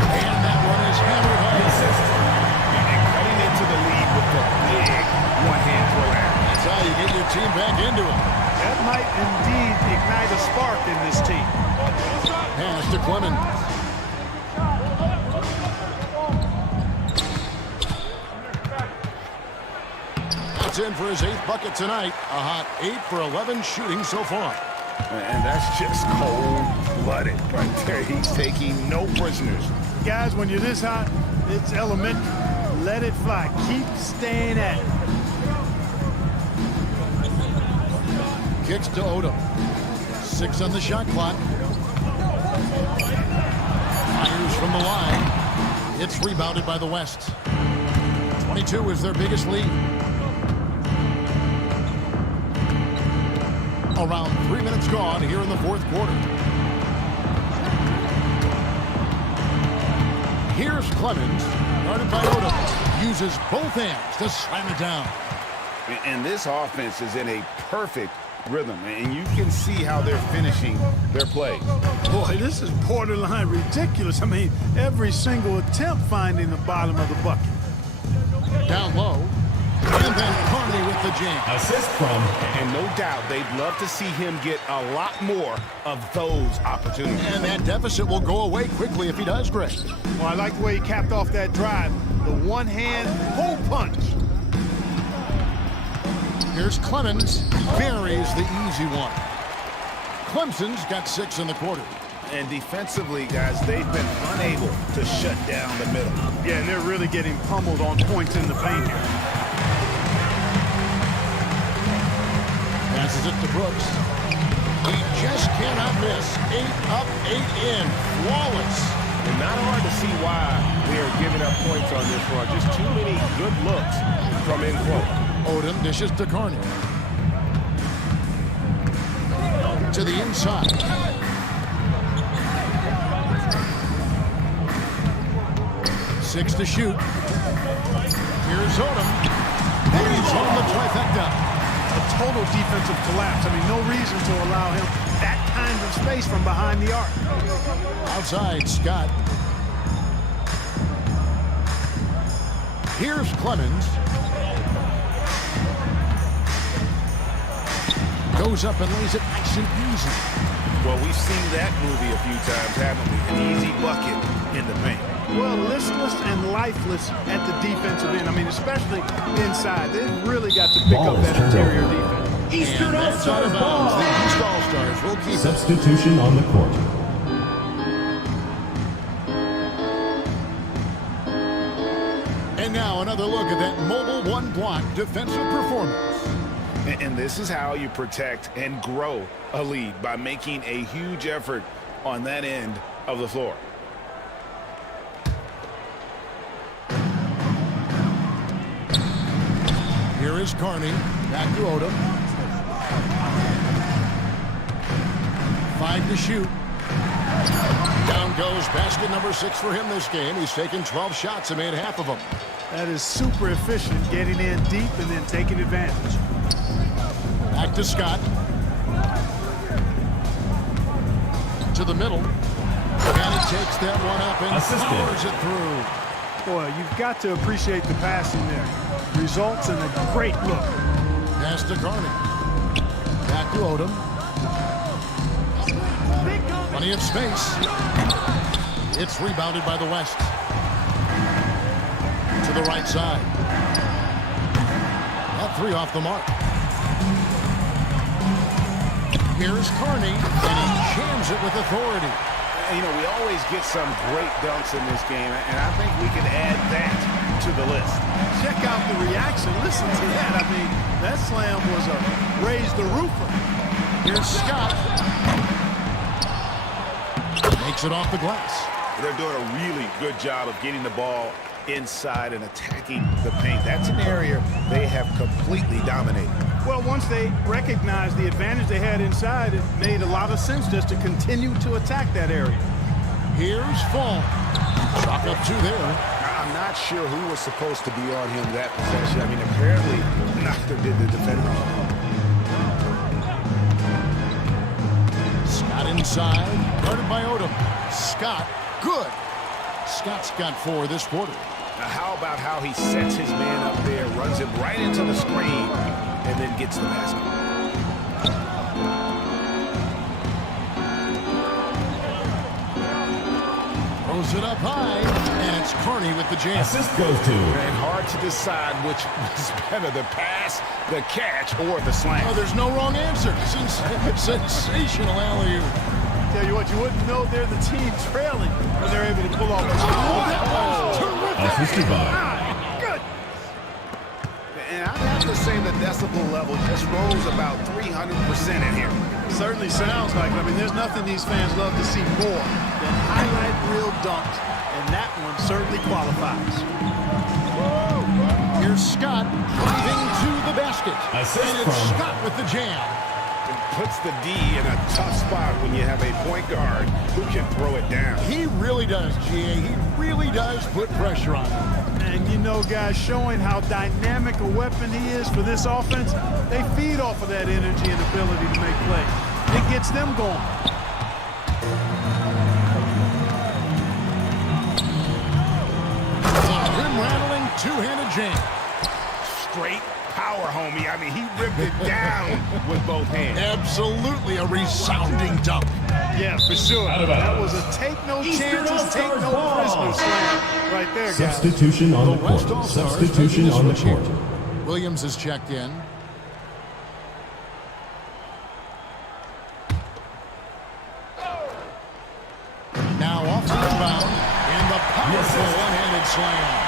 And that one is hammered home. And cutting into the lead with the big one-hand throw out. That's how you get your team back into it. That might indeed ignite a spark in this team. Pass to Clemens. That's in for his 8th bucket tonight. A hot 8 for 11 shooting so far. And that's just cold-blooded right there. He's taking no prisoners. Guys, when you're this hot, it's elementary. Let it fly. Keep staying at it. Kicks to Odom. 6 on the shot clock. Fires from the line. It's rebounded by the West. 22 is their biggest lead. Around 3 minutes gone here in the 4th quarter. Here's Clemens, guarded by Odom. Uses both hands to slam it down. And this offense is in a perfect rhythm, and you can see how they're finishing their plays. Boy, this is borderline ridiculous. I mean, every single attempt finding the bottom of the bucket. Down low. And then Carney with the jam. assist from And no doubt they'd love to see him get a lot more of those opportunities. And that deficit will go away quickly if he does, Greg. Well, I like the way he capped off that drive. The one-hand hole punch. Here's Clemens. Buries the easy one. Clemson's got 6 in the quarter. And defensively, guys, they've been unable to shut down the middle. Yeah, and they're really getting pummeled on points in the paint here. Passes it to Brooks. He just cannot miss. 8 up, 8 in. Flawless. And not hard to see why they are giving up points on this run. Just too many good looks from in quote. Odom dishes to Carney. To the inside. Six to shoot. Here's Odom. And he's on the trifecta. A total defensive collapse. I mean, no reason to allow him that kind of space from behind the arc. Outside, Scott. Here's Clemens. Goes up and lays it nice and easy. Well, we've seen that movie a few times, haven't we? An easy bucket in the paint. Well, listless and lifeless at the defensive end. I mean, especially inside. They've really got to pick Ball up is that turned interior over. defense. Eastern And that's out of All-Stars bounds. The ball. East All-Stars will keep it. Substitution on the court. And now another look at that mobile one-block defensive performance. And this is how you protect and grow a lead, by making a huge effort on that end of the floor. Here is Carney. Back to Odom. 5 to shoot. Down goes basket number 6 for him this game. He's taken 12 shots and made half of them. That is super efficient, getting in deep and then taking advantage. Back to Scott. To the middle. And he takes that one up and powers it through. Boy, you've got to appreciate the passing there. Results in a great look. Pass to Carney. Back to Odom. Plenty of space. It's rebounded by the West. To the right side. That three off the mark. Here's Carney, and he jams it with authority. You know, we always get some great dunks in this game, and I think we can add that to the list. Check out the reaction. Listen to that. I mean, that slam was a raise the roofer. Here's Scott. Makes it off the glass. They're doing a really good job of getting the ball inside and attacking the paint. That's an area they have completely dominated. Well, once they recognized the advantage they had inside, it made a lot of sense just to continue to attack that area. Here's Fall. Chalk up 2 there. I'm not sure who was supposed to be on him that possession. I mean, apparently neither did the defenders. Scott inside, guarded by Odom. Scott, good. Scott's got 4 this quarter. Now, how about how he sets his man up there, runs him right into the screen, and then gets the basket. Throws it up high, and it's Carney with the jam. Assist goes to. And hard to decide which was better, the pass, the catch, or the slam. Oh, there's no wrong answer. Sensational alley-oop. Tell you what, you wouldn't know they're the team trailing when they're able to pull off a That was terrific. Assisted by. good. And I have to say the decibel level just rose about 300% in here. Certainly sounds like it. I mean, there's nothing these fans love to see more than highlight reel dunks, and that one certainly qualifies. Here's Scott driving to the basket. Assist And it's from- Scott with the jam. It puts the D in a tough spot when you have a point guard who can throw it down. He really does, GA. He really does put pressure on him. And you know, guys, showing how dynamic a weapon he is for this offense, they feed off of that energy and ability to make plays. It gets them going. Rim-rattling two-handed jam. Straight power, homie. I mean, he ripped it down with both hands. Absolutely a resounding dunk. Yeah, for sure. That was a take no Eastern chances, take All-Stars no ball. prisoners slam right there, guys. Substitution on the West court. All-Stars Substitution making on the this one court. here. Williams is checked in. Now off the inbound, and the powerful one-handed slam.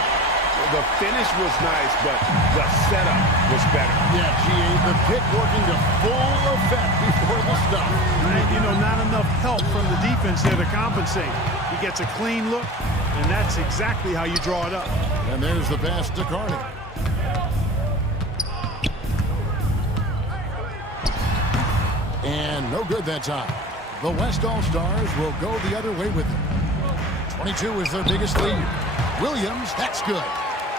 The finish was nice, but the setup was better. Yeah, GA, the pick working to full effect before the stop. And, you know, not enough help from the defense there to compensate. He gets a clean look, and that's exactly how you draw it up. And there's the pass to Carney. And no good that time. The West All-Stars will go the other way with it. 22 is their biggest lead. Williams, that's good.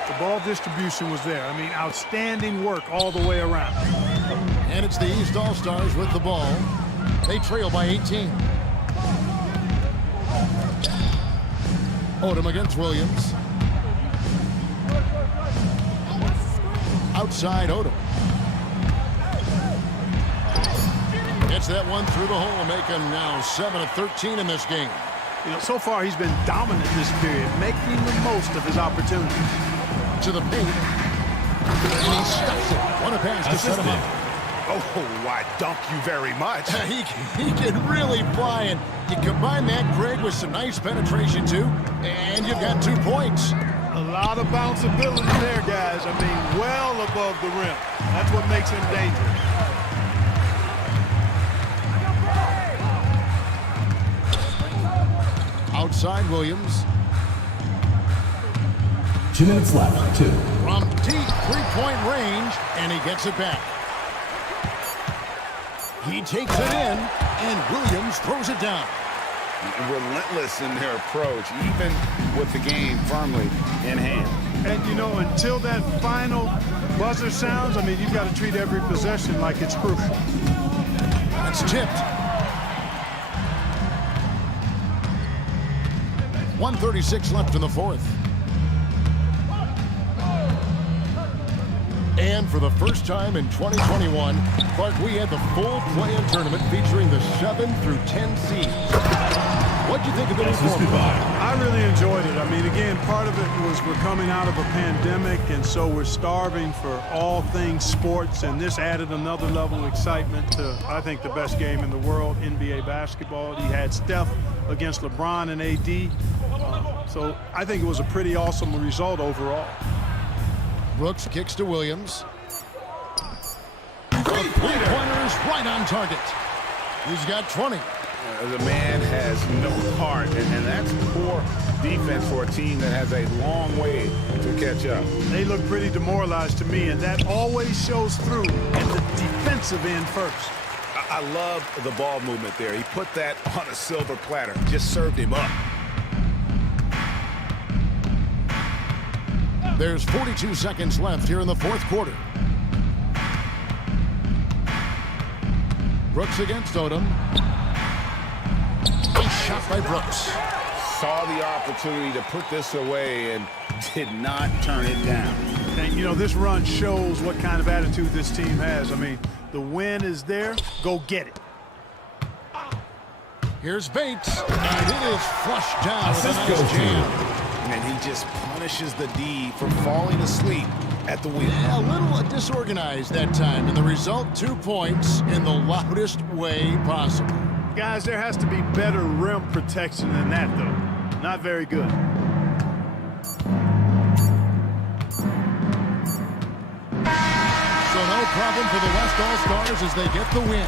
The ball distribution was there. I mean, outstanding work all the way around. And it's the East All-Stars with the ball. They trail by 18. Odom against Williams. Outside Odom. Gets that one through the hole, making now 7 of 13 in this game. You know, so far he's been dominant this period, making the most of his opportunities. To the paint. And he stuffs it. What a pass to set him up. Oh, why, dunk you very much. He can really fly, and you combine that, Greg, with some nice penetration, too, and you've got 2 points. A lot of bounceability there, guys. I mean, well above the rim. That's what makes him dangerous. Outside Williams. 2 minutes left. 2. From deep three-point range, and he gets it back. He takes it in, and Williams throws it down. Relentless in their approach, even with the game firmly in hand. And, you know, until that final buzzer sounds, I mean, you've got to treat every possession like it's crucial. That's tipped. 1:36 left in the fourth. And for the first time in 2021, Clark, we had the full play-in tournament featuring the 7 through 10 seeds. What'd you think of the new format? I really enjoyed it. I mean, again, part of it was we're coming out of a pandemic, and so we're starving for all things sports, and this added another level of excitement to, I think, the best game in the world, NBA basketball. You had Steph against LeBron and AD, so I think it was a pretty awesome result overall. Brooks kicks to Williams. Three-pointers right on target. He's got 20. The man has no heart, and that's poor defense for a team that has a long way to catch up. They look pretty demoralized to me, and that always shows through in the defensive end first. I love the ball movement there. He put that on a silver platter, just served him up. There's 42 seconds left here in the fourth quarter. Brooks against Odom. Nice shot by Brooks. Saw the opportunity to put this away and did not turn it down. And, you know, this run shows what kind of attitude this team has. I mean, the win is there. Go get it. Here's Bates, and it is flushed down with a nice jam. And he just punishes the D for falling asleep at the wheel. A little disorganized that time, and the result, 2 points in the loudest way possible. Guys, there has to be better rim protection than that, though. Not very good. So no problem for the West All-Stars as they get the win.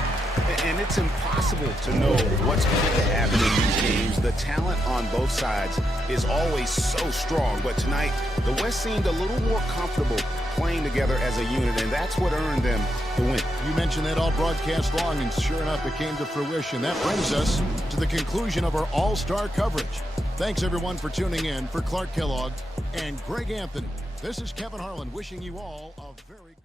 And it's impossible to know what's going to happen in these games. The talent on both sides is always so strong. But tonight, the West seemed a little more comfortable playing together as a unit, and that's what earned them the win. You mentioned that all broadcast long, and sure enough, it came to fruition. That brings us to the conclusion of our All-Star coverage. Thanks, everyone, for tuning in. For Clark Kellogg and Greg Anthony, this is Kevin Harlan wishing you all a very good